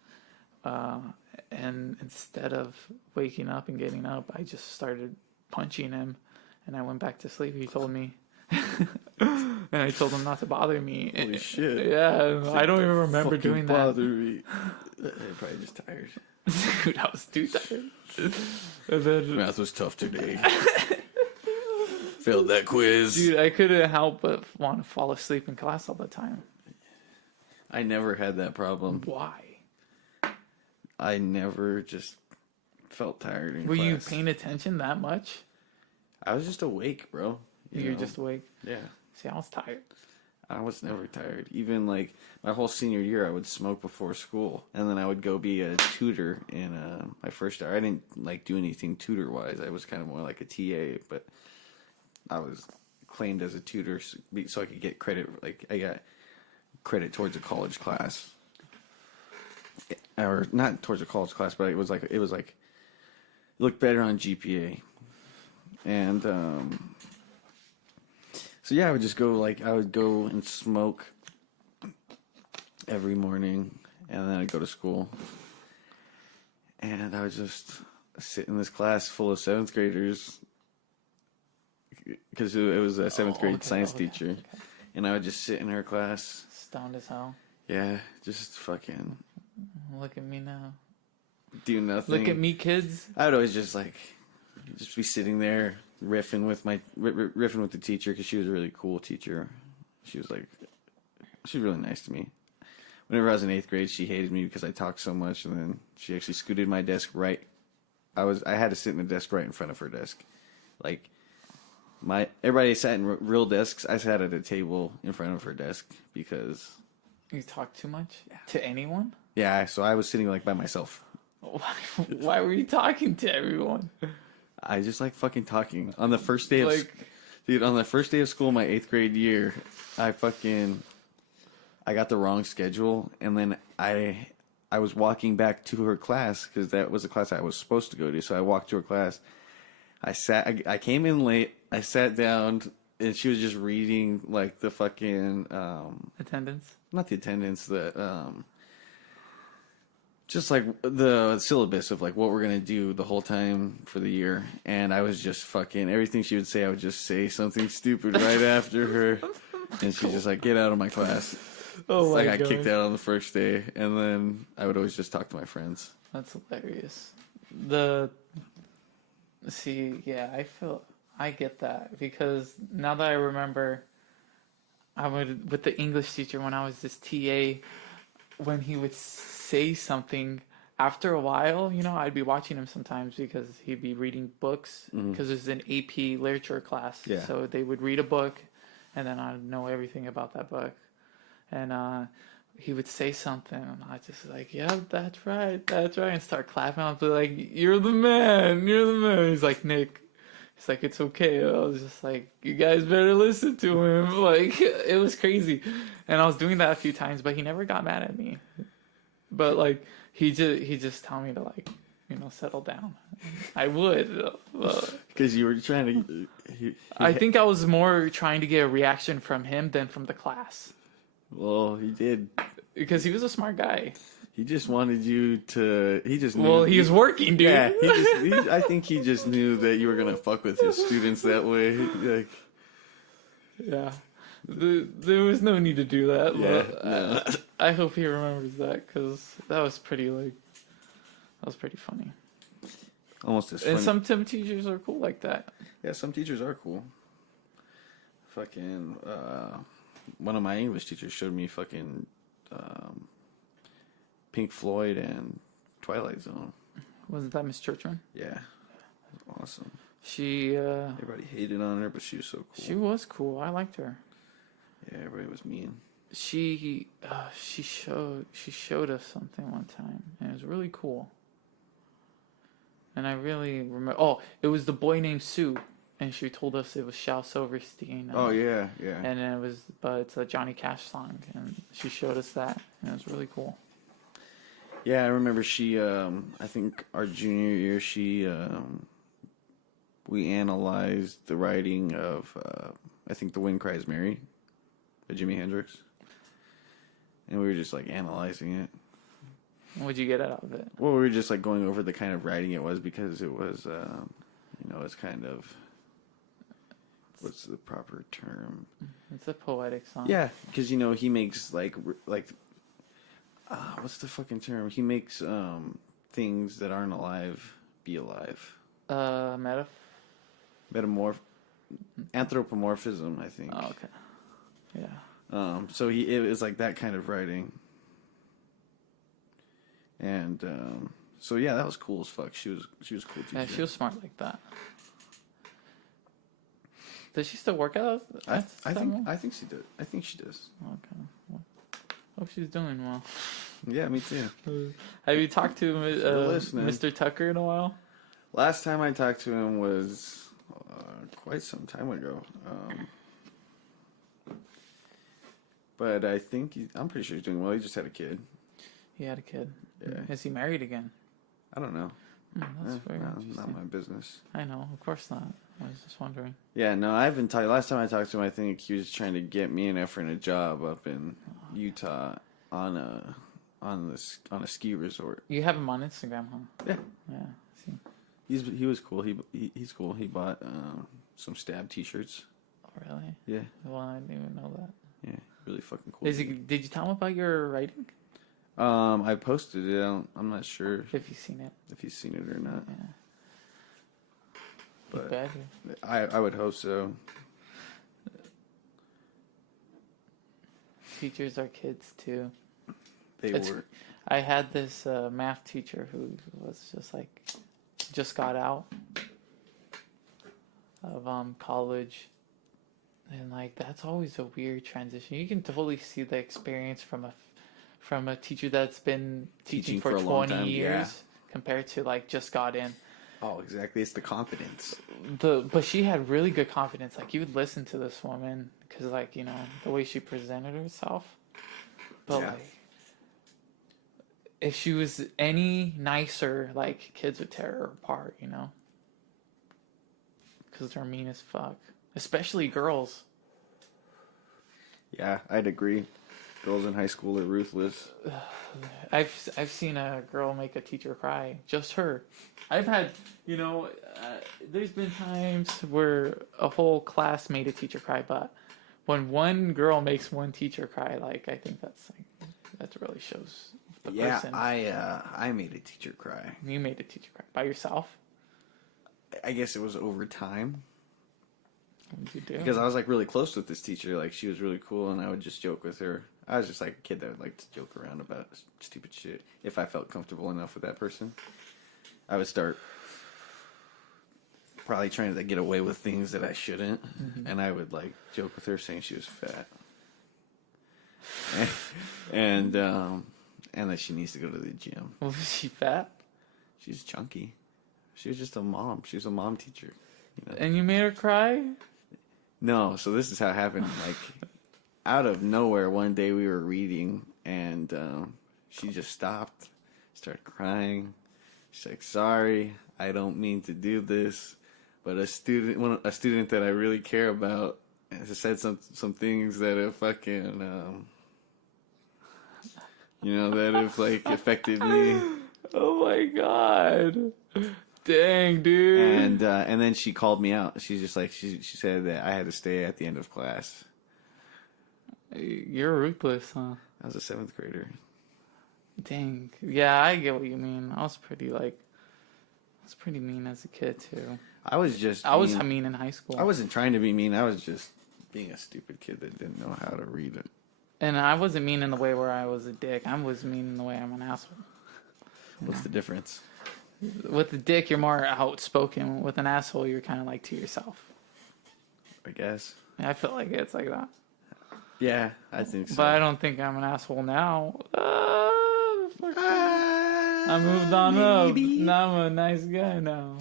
and instead of waking up and getting up, I just started punching him, and I went back to sleep. He told me. And I told him not to bother me. Holy shit. Yeah, I don't even remember doing that. Bother me. They're probably just tired. Dude, I was too tired. And then, math was tough today. Failed that quiz. Dude, I couldn't help but want to fall asleep in class all the time. I never had that problem. Why? I never just felt tired in class. Were you paying attention that much? I was just awake, bro. You're just awake? Yeah. See, I was tired. I was never tired. Even like my whole senior year, I would smoke before school, and then I would go be a tutor in my first year. I didn't like do anything tutor wise. I was kind of more like a TA, but I was claimed as a tutor so I could get credit. Like I got credit towards a college class, or not towards a college class, but it was like it looked better on GPA, and So yeah, I would just go I would go and smoke every morning, and then I'd go to school, and I would just sit in this class full of 7th graders because it was a 7th grade science teacher, and I would just sit in her class. Stoned as hell. Yeah, just fucking. Look at me now. Do nothing. Look at me, kids. I would always just be sitting there riffing with the teacher because she was a really cool teacher. She was really nice to me. Whenever I was in 8th grade, she hated me because I talked so much, and then she actually scooted my desk right. I had to sit in the desk right in front of her desk. Everybody sat in real desks. I sat at a table in front of her desk because you talk too much to anyone. Yeah, so I was sitting by myself. Why were you talking to everyone? I just like fucking talking. On the first day on the first day of school, my 8th grade year, I got the wrong schedule, and then I was walking back to her class because that was the class I was supposed to go to. So I walked to her class. I came in late. I sat down, and she was just reading the fucking attendance. Not the attendance, just the syllabus of what we're gonna do the whole time for the year. And I was just fucking everything she would say, I would just say something stupid right after her, and she's just get out of my class. Oh my I got God. kicked out on the first day, and then I would always just talk to my friends. That's hilarious. I get that because now that I remember, I would with the English teacher when I was this TA, when he would say something. After a while, I'd be watching him sometimes because he'd be reading books because it's an AP literature class. Yeah. So they would read a book, and then I'd know everything about that book. And he would say something, and I just yeah, that's right, and start clapping. I'd be like, you're the man. He's like, Nick. He's like, it's okay. I was just like, you guys better listen to him. It was crazy. And I was doing that a few times, but he never got mad at me. But he just told me to settle down. I would. Because you were trying to. I think I was more trying to get a reaction from him than from the class. Well, he did. Because he was a smart guy. He just wanted you to. He just knew. Well, he was working, dude. Yeah, I think he just knew that you were gonna fuck with his students that way. Yeah, there was no need to do that. Yeah, but I hope he remembers that because that was pretty funny. Almost as funny. And some teachers are cool like that. Yeah, some teachers are cool. Fucking one of my English teachers showed me fucking Pink Floyd and Twilight Zone. Wasn't that Miss Churchman? Yeah, it was awesome. Everybody hated on her, but she was so cool. She was cool. I liked her. Yeah, everybody was mean. She showed us something one time, and it was really cool. And I really remember. Oh, it was the boy named Sue, and she told us it was Shal Silverstein. Oh yeah. And it's a Johnny Cash song, and she showed us that, and it was really cool. Yeah, I remember she. I think our junior year, we analyzed the writing of. I think "The Wind Cries Mary" by Jimi Hendrix, and we were just analyzing it. What'd you get out of it? Well, we were just going over the kind of writing it was because it was, it's kind of. What's the proper term? It's a poetic song. Yeah, because he makes what's the fucking term? He makes things that aren't alive be alive. Anthropomorphism, I think. Oh, okay. Yeah. So it was that kind of writing. And so yeah, that was cool as fuck. She was a cool teacher. Yeah, she was smart like that. Does she still work out? I think she did. I think she does. Okay. Well, hope she's doing well. Yeah, me too. Have you talked to Mr. Tucker in a while? Last time I talked to him was quite some time ago. But I'm pretty sure he's doing well. He just had a kid. He had a kid. Yeah. Is he married again? I don't know. That's very not my business. I know, of course not. I was just wondering. Yeah, no, I haven't talked. Last time I talked to him, I think he was trying to get me and Efren a job up in Utah on a ski resort. You have him on Instagram, huh? Yeah. Yeah. See. He was cool. He's cool. He bought some Stab T-shirts. Oh, really? Yeah. Well, I didn't even know that. Yeah, really fucking cool. Did you tell him about your writing? I posted it. I'm not sure If you've seen it. if he's seen it or not. Yeah. But Better. I would hope so. Teachers are kids too. They were. I had this math teacher who was just got out of college, and like that's always a weird transition. You can totally see the experience from a teacher that's been teaching for a long 20 time, years yeah. compared to like just got in. Oh, exactly. It's the confidence. But she had really good confidence. Like you would listen to this woman because like the way she presented herself. But Yeah. like, if she was any nicer, like kids would tear her apart, because they're mean as fuck, especially girls. Yeah, I'd agree. Girls in high school are ruthless. I've seen a girl make a teacher cry. Just her. I've had, there's been times where a whole class made a teacher cry, but when one girl makes one teacher cry, like I think that really shows the person. I made a teacher cry. You made a teacher cry by yourself. I guess it was over time. What did you do? Because I was like really close with this teacher. Like she was really cool, and I would just joke with her. I was just like a kid that would like to joke around about stupid shit. If I felt comfortable enough with that person, I would start probably trying to get away with things that I shouldn't, and I would like joke with her saying she was fat, and that she needs to go to the gym. Was she fat? She's chunky. She was just a mom. She was a mom teacher. And you made her cry? No, so this is how it happened. Like, out of nowhere, one day we were reading, and she just stopped, started crying. She's like, "Sorry, I don't mean to do this, but a student that I really care about has said some things that have fucking, that have like affected me." Oh my god. Dang, dude. And then she called me out. She's just like, she said that I had to stay at the end of class. You're ruthless, huh? I was a 7th grader. Dang. Yeah, I get what you mean. I was pretty mean as a kid too. I was mean in high school. I wasn't trying to be mean. I was just being a stupid kid that didn't know how to read it. And I wasn't mean in the way where I was a dick. I was mean in the way I'm an asshole. What's the difference? With the dick, you're more outspoken. With an asshole, you're kind of like to yourself. I guess. I feel like it's like that. Yeah, I think so. But I don't think I'm an asshole now. I moved on maybe. up. Now I'm a nice guy now.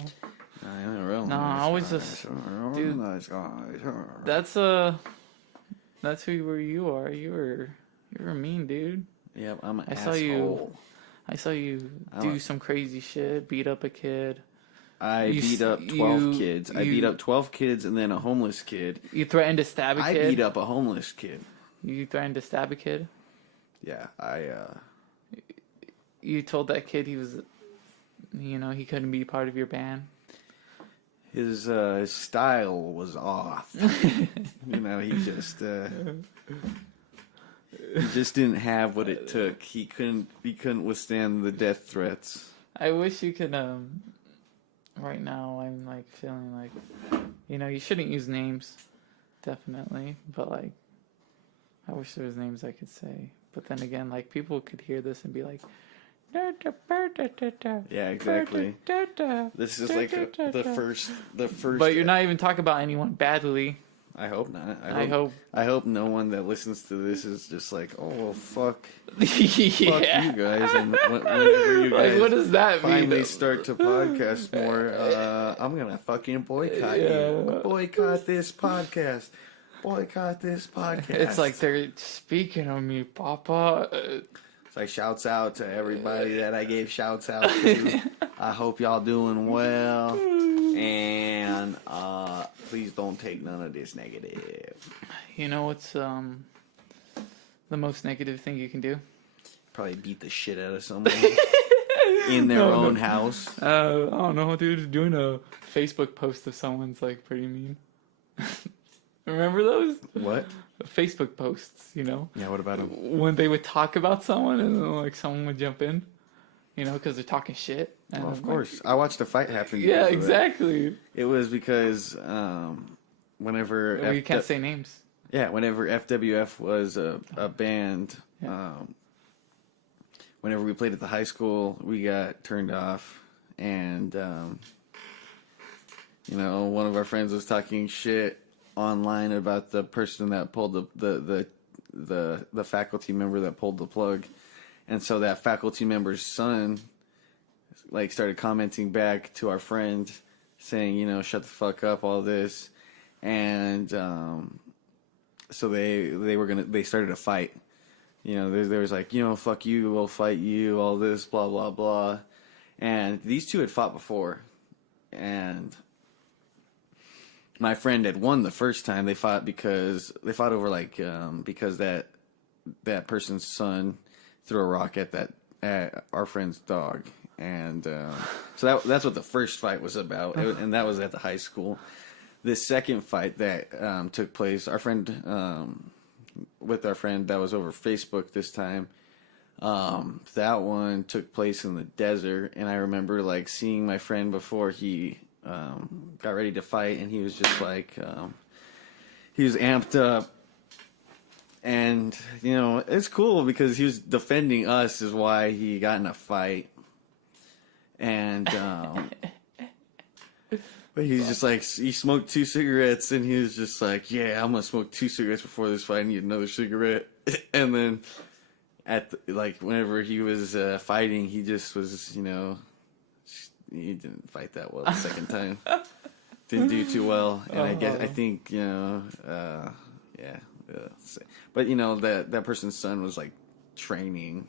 I'm a real No, nice I was guy. just... Real dude, nice guy. That's who you are. You're a mean dude. Yep, I'm an I asshole. saw you do some crazy shit, beat up a kid. I beat up 12 kids. I beat up 12 kids and then a homeless kid. You threatened to stab a kid? I beat up a homeless kid. You threatened to stab a kid? Yeah, You told that kid he was, he couldn't be part of your band? His style was off. He just didn't have what it took. He couldn't withstand the death threats. I wish you could, right now I'm like feeling like, you shouldn't use names, definitely, but like, I wish there was names I could say. But then again, like, people could hear this and be like, yeah, exactly. This is like the first. But you're not even talking about anyone badly. I hope not. I hope no one that listens to this is just like, oh well, fuck yeah. fuck you guys. And whenever you guys what does that finally mean? start to podcast more, I'm gonna fucking boycott you. Boycott this podcast. Boycott this podcast. It's like they're speaking of me, Papa. It's like shouts out to everybody that I gave shouts out to. I hope y'all doing well. And man. Please don't take none of this negative. You know what's the most negative thing you can do? Probably beat the shit out of someone in their own house. I don't know, dude. Doing a Facebook post of someone's like pretty mean. Remember those? What? Facebook posts, you know? Yeah, what about them? When they would talk about someone and then like someone would jump in, you know, because they're talking shit. And Well, of course. I watched a fight happen. Yeah, because of that. exactly. It was because whenever... You can't say names. Yeah, whenever FWF was a band, Yeah. whenever we played at the high school, we got turned off. And, you know, one of our friends was talking shit online about the person that pulled the faculty member that pulled the plug. And so that faculty member's son, like, started commenting back to our friend saying, you know, shut the fuck up, all this. And, so they started a fight. You know, there was like, you know, fuck you, we'll fight you, all this, blah, blah, blah. And these two had fought before. And my friend had won the first time. They fought over like, because that person's son threw a rock at our friend's dog. And, so that's what the first fight was about. And that was at the high school. This second fight that took place, with our friend that was over Facebook this time, that one took place in the desert, and I remember like seeing my friend before he got ready to fight, and he was just like, he was amped up, and you know it's cool because he was defending us is why he got in a fight, and. But he's just like, he smoked 2 cigarettes, and he was just like, yeah, I'm going to smoke 2 cigarettes before this fight and get another cigarette. And then, whenever he was fighting, he just was, you know, he didn't fight that well the second time. Didn't do too well. And I think, you know, yeah. But, you know, that person's son was, like, training,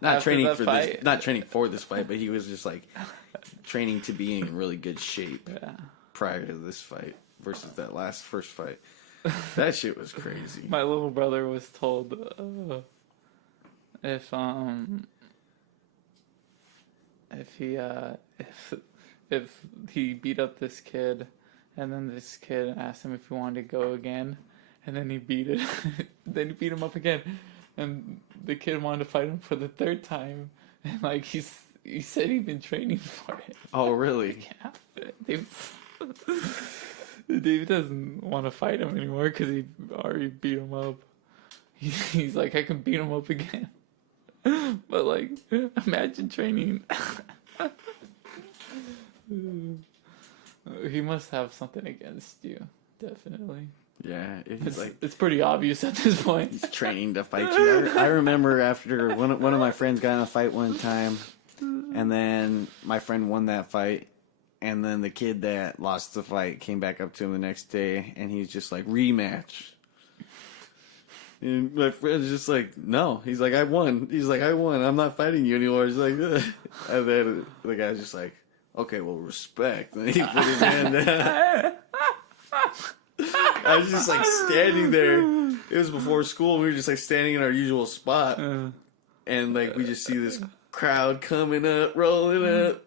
not training for this fight, but he was just, like, training to be in really good shape prior to this fight versus that first fight. That shit was crazy. My little brother was told if he beat up this kid, and then this kid asked him if he wanted to go again, and then he beat him up again, and the kid wanted to fight him for the third time, and like he said he'd been training for it. Oh, really? Yeah. David doesn't want to fight him anymore because he already beat him up. He's like, I can beat him up again. But, like, imagine training. He must have something against you. Definitely. Yeah, it's pretty obvious at this point. He's training to fight you. I remember after one of my friends got in a fight one time, and then my friend won that fight, and then the kid that lost the fight came back up to him the next day, and he's just like, rematch. And my friend's just like, no. He's like, I won. I'm not fighting you anymore. He's like, ugh. And then the guy's just like, okay, well, respect. And he put his hand down. I was just like standing there. It was before school. We were just like standing in our usual spot. And like we just see this crowd coming up, rolling up.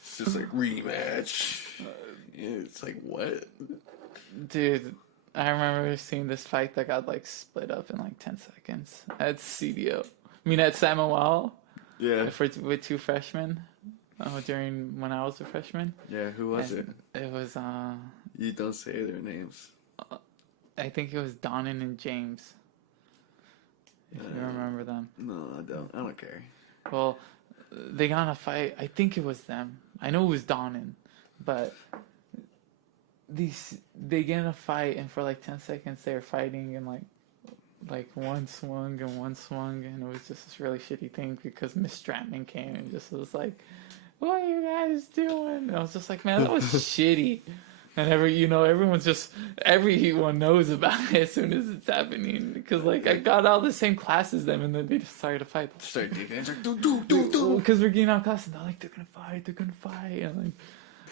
It's just like rematch. It's like, what? Dude, I remember seeing this fight that got like split up in like 10 seconds at CDO. I mean at Samuel. Yeah. With 2 freshmen. During when I was a freshman. Yeah, who was it? It was You don't say their names. I think it was Donnan and James. If you remember them. No, I don't. I don't care. Well, they got in a fight. I think it was them. I know it was Donnan, but they get in a fight, and for like 10 seconds they were fighting, and like one swung, and it was just this really shitty thing because Miss Stratman came and just was like, "What are you guys doing?" And I was just like, "Man, that was shitty." And everyone knows about it as soon as it's happening. Because, like, I got all the same class as them, and then they just started to fight. Start digging. It's like, do. Because we're getting out of class, and they're like, they're gonna fight. And, like,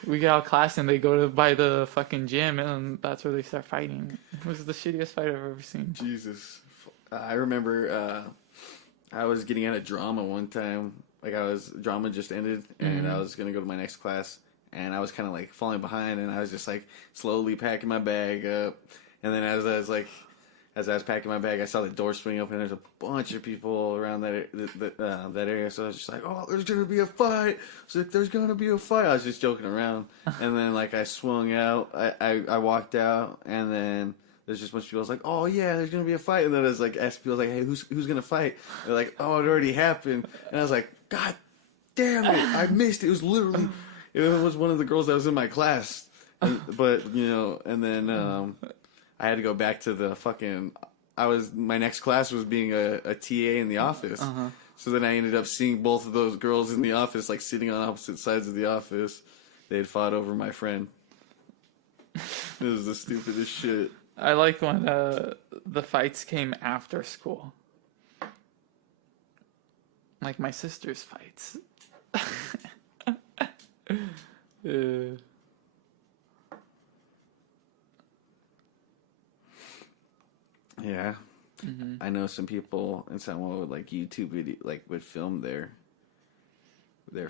We get out of class and they go to by the fucking gym, and that's where they start fighting. It was the shittiest fight I've ever seen. Jesus. I remember I was getting out of drama one time. Like, drama just ended, and I was going to go to my next class, and I was kind of, like, falling behind, and I was just, like, slowly packing my bag up. And then as I was packing my bag, I saw the door swing open, and there's a bunch of people around that area, so I was just like, oh, there's going to be a fight. I was like, there's going to be a fight. I was just joking around. And then, like, I swung out. I walked out, and then there's just a bunch of people. I was like, oh, yeah, there's going to be a fight. And then I was like, asked people, like, hey, who's going to fight? They're like, oh, it already happened. And I was like, God damn it, I missed it. It was literally, it was one of the girls that was in my class. But, you know, and then I had to go back to the fucking, my next class was being a TA in the office. So then I ended up seeing both of those girls in the office, like sitting on opposite sides of the office. They had fought over my friend. It was the stupidest shit. I like when the fights came after school. Like my sister's fights. Yeah. I know some people in San Juan would like YouTube video, like would film their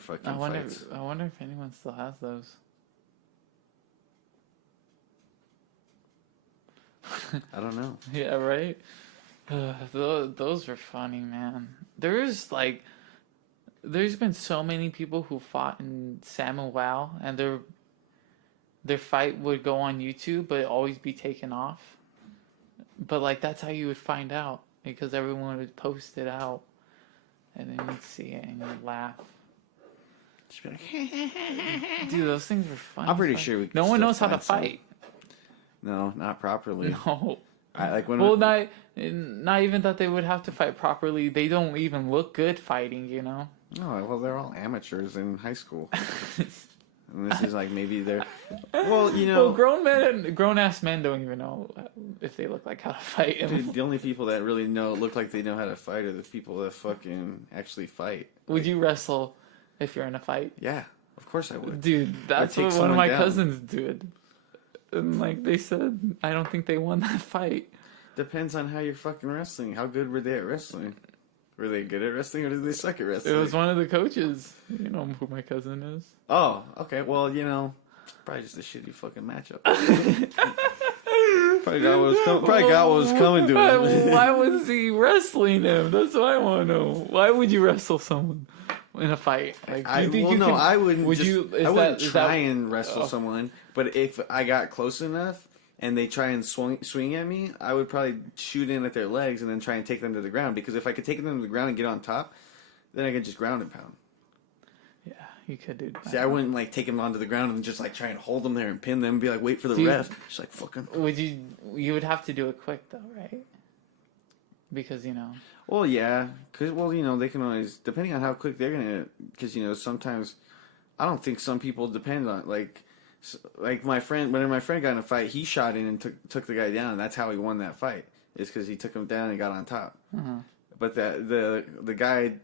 fucking fights. I wonder if anyone still has those. I don't know. Yeah, right? Those were funny, man. There's been so many people who fought in Salmon Wow, and their fight would go on YouTube, but it'd always be taken off. But, like, that's how you would find out, because everyone would post it out, and then you'd see it, and you'd laugh. Just be like, dude, those things were fun. I'm pretty sure we can no one still knows how to find fight. No, not properly. No. Well, not even that they would have to fight properly. They don't even look good fighting, you know? No, well, they're all amateurs in high school. And this is like maybe they're... Well, you know... Well, grown-ass men don't even know if they look like how to fight. Dude, the only people that really look like they know how to fight are the people that fucking actually fight. Would you wrestle if you're in a fight? Yeah, of course I would. Dude, that's what one of my cousins did. And like they said, I don't think they won that fight. Depends on how you're fucking wrestling. How good were they at wrestling? Were they good at wrestling or did they suck at wrestling? It was one of the coaches. You know who my cousin is. Oh, okay. Well, you know, probably just a shitty fucking matchup. Probably got what was coming to him. Why was he wrestling him? That's what I want to know. Why would you wrestle someone in a fight? Like, I wouldn't. I wouldn't try and wrestle someone. But if I got close enough and they try and swing at me, I would probably shoot in at their legs and then try and take them to the ground. Because if I could take them to the ground and get on top, then I could just ground and pound. Yeah, you could do that. See, I wouldn't like take them onto the ground and just like try and hold them there and pin them and be like, wait for the ref. Just like fucking. You would have to do it quick though, right? Because, you know. Well, yeah. Cause, well, you know, they can always, depending on how quick they're going to, because, you know, sometimes, I don't think some people depend on, like my friend, whenever my friend got in a fight, he shot in and took the guy down, and that's how he won that fight, is because he took him down and got on top. But the guy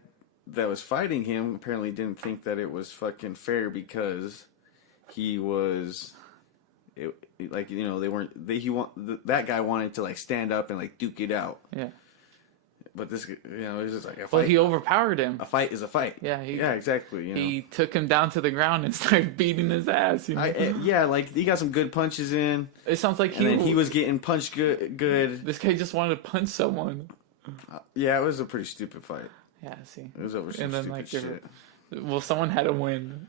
that was fighting him apparently didn't think that it was fucking fair because he was... like, you know, that guy wanted to like stand up and like duke it out. Yeah. But this, you know, it was just like a fight. Well, he overpowered him. A fight is a fight. Yeah. Yeah, exactly. You know? He took him down to the ground and started beating his ass. You know? Yeah, like he got some good punches in. It sounds like he was getting punched good. This guy just wanted to punch someone. Yeah, it was a pretty stupid fight. Yeah, see. It was over some stupid shit. Well, someone had to win,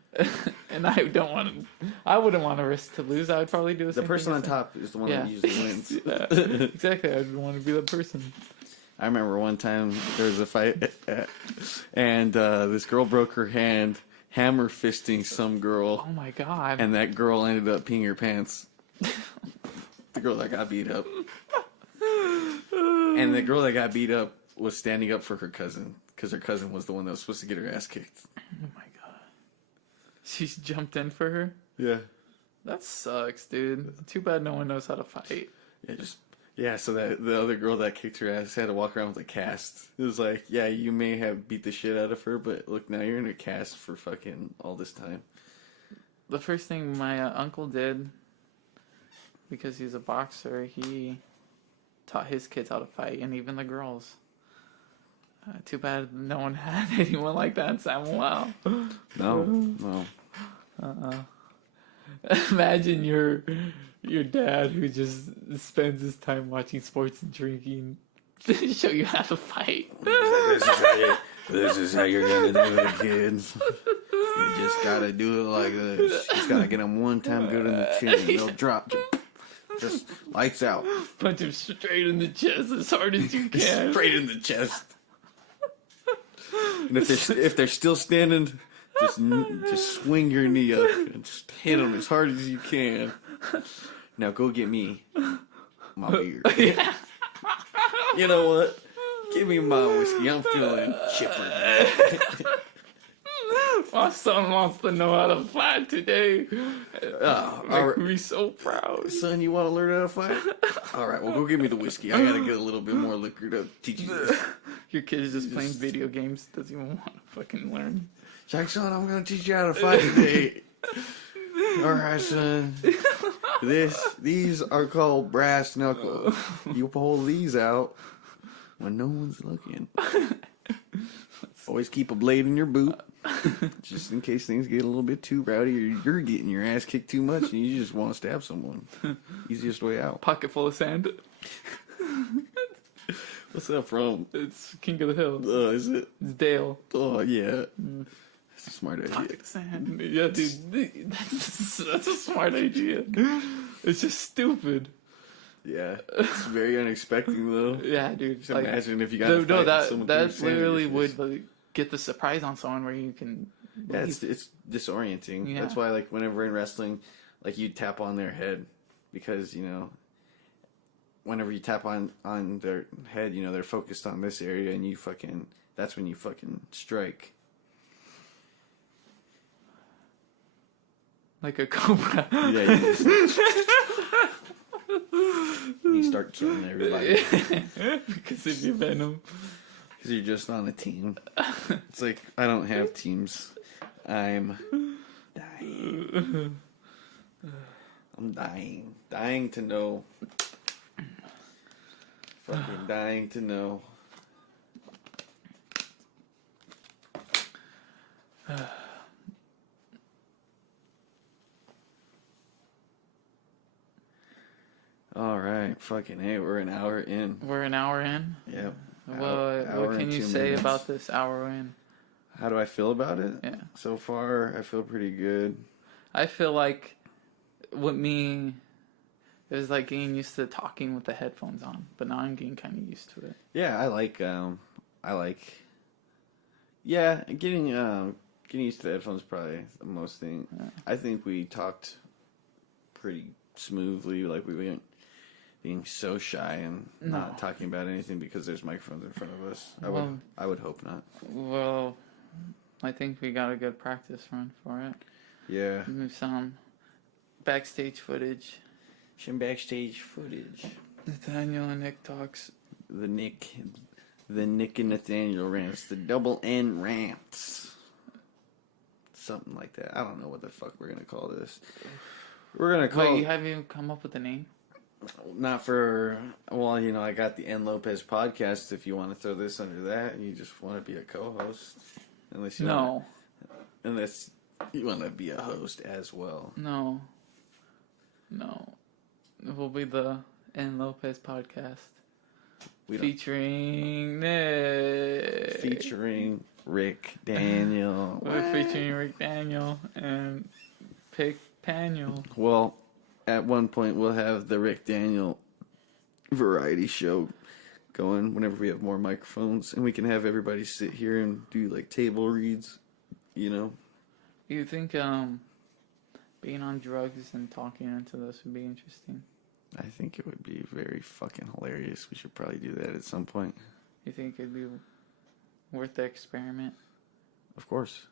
and I wouldn't want to risk to lose. I would probably do the person on top is the one that usually wins. Exactly, I'd want to be that person. I remember one time there was a fight, and this girl broke her hand hammer fisting some girl. Oh my god! And that girl ended up peeing her pants. The girl that got beat up, and the girl that got beat up was standing up for her cousin. Because her cousin was the one that was supposed to get her ass kicked. Oh my god. She's jumped in for her? Yeah. That sucks, dude. Too bad no one knows how to fight. Yeah, so that the other girl that kicked her ass had to walk around with a cast. It was like, yeah, you may have beat the shit out of her, but look, now you're in a cast for fucking all this time. the first thing my uncle did, because he's a boxer, he taught his kids how to fight, and even the girls. Too bad no one had anyone like that in Samuel. No. Imagine your dad who just spends his time watching sports and drinking to show you how to fight. This is how you're gonna do it, kids. You just gotta do it like this. Just gotta get them one time good in the chin. And they'll drop. Just lights out. Punch him straight in the chest as hard as you can. Straight in the chest. And if they're still standing, just swing your knee up and just hit them as hard as you can. Now go get me my beer. Yeah. You know what? Give me my whiskey. I'm feeling chipper. My son wants to know how to fight today. Make me so proud. Son, you want to learn how to fight? All right, well, go give me the whiskey. I got to get a little bit more liquor to teach you this. Your kid is just playing video games. Doesn't even want to fucking learn. Jackson, I'm going to teach you how to fight today. All right, son. These are called brass knuckles. You pull these out when no one's looking. Always keep a blade in your boot, just in case things get a little bit too rowdy or you're getting your ass kicked too much and you just want to stab someone. Easiest way out. Pocket full of sand. What's that from? It's King of the Hill. Is it? It's Dale. Oh, yeah. That's a smart idea. Pocket sand. Yeah, dude. That's a smart idea. It's just stupid. Yeah. It's very unexpected, though. Yeah, dude. Just imagine if you got to fight that literally would like, get the surprise on someone where you can... Yeah, it's disorienting. Yeah. That's why, like, whenever in wrestling, like, you tap on their head because, you know, whenever you tap on their head, you know, they're focused on this area and that's when you fucking strike. Like a cobra. Yeah, you start killing everybody. Because of your venom. Because you're just on a team. It's like, I don't have teams. I'm dying. I'm dying. Dying to know. Fucking dying to know. All right, fucking hey, we're an hour in. We're an hour in? Yep. What can you say about this hour in? How do I feel about it? Yeah. So far, I feel pretty good. I feel like with me, it was like getting used to talking with the headphones on, but now I'm getting kind of used to it. Yeah, getting used to the headphones is probably the most thing. Yeah. I think we talked pretty smoothly, like we weren't being so shy and not talking about anything because there's microphones in front of us. I would hope not. Well, I think we got a good practice run for it. Yeah. Some backstage footage. Some backstage footage. Nathaniel and Nick talks. The Nick and Nathaniel rants. The double N rants. Something like that. I don't know what the fuck we're going to call this. We're going to call... Wait, you haven't even come up with a name? Not for... Well, you know, I got the N Lopez Podcast. If you want to throw this under that and you just want to be a co-host. Unless you want to be a host as well. No. It will be the N Lopez Podcast. Featuring Nick. Featuring Rick Daniel. We're featuring Rick Daniel and Pick Paniel. Well, at one point we'll have the Rick Daniel variety show going whenever we have more microphones, and we can have everybody sit here and do like table reads, you know. You think being on drugs and talking into this would be interesting? I think it would be very fucking hilarious. We should probably do that at some point. You think it'd be worth the experiment? Of course.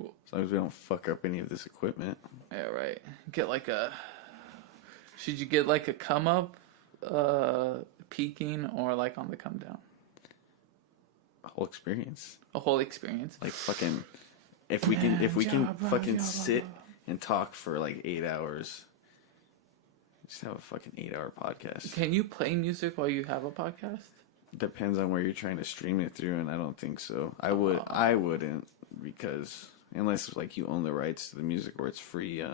As long as we don't fuck up any of this equipment. Yeah, right. Should you get like a come up, peaking, or like on the come down? A whole experience. A whole experience. Like fucking, if we can fucking sit and talk for like 8 hours. Just have a fucking 8-hour podcast. Can you play music while you have a podcast? Depends on where you're trying to stream it through, and I don't think so. I wouldn't, because unless like you own the rights to the music or it's free.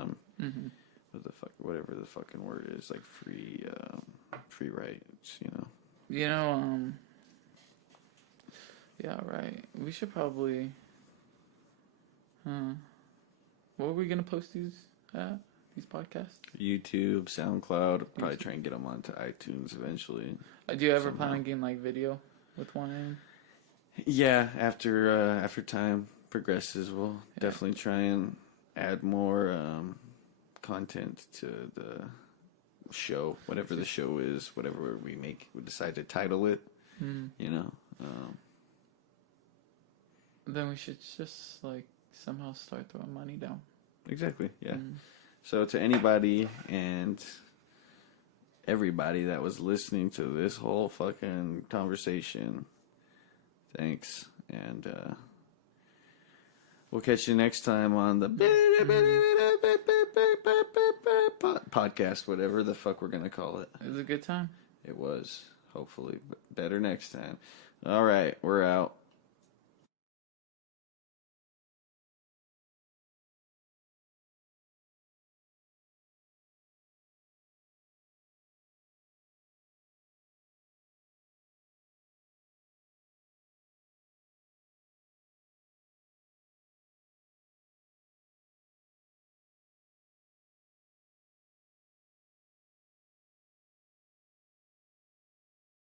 Whatever the fucking word is, like free rights. Yeah, right. We should probably. Where are we gonna post these at? These podcasts? YouTube, SoundCloud. Probably try and get them onto iTunes eventually. Do you ever plan on getting like video with one in? Yeah, after time progresses, we'll definitely try and add more content to the show, whatever the show is, whatever we decide to title it. Then we should just like somehow start throwing money down. Exactly. Yeah. So to anybody and everybody that was listening to this whole fucking conversation, thanks. And we'll catch you next time on the podcast, whatever the fuck we're going to call it. It was a good time. It was. Hopefully. But better next time. All right. We're out.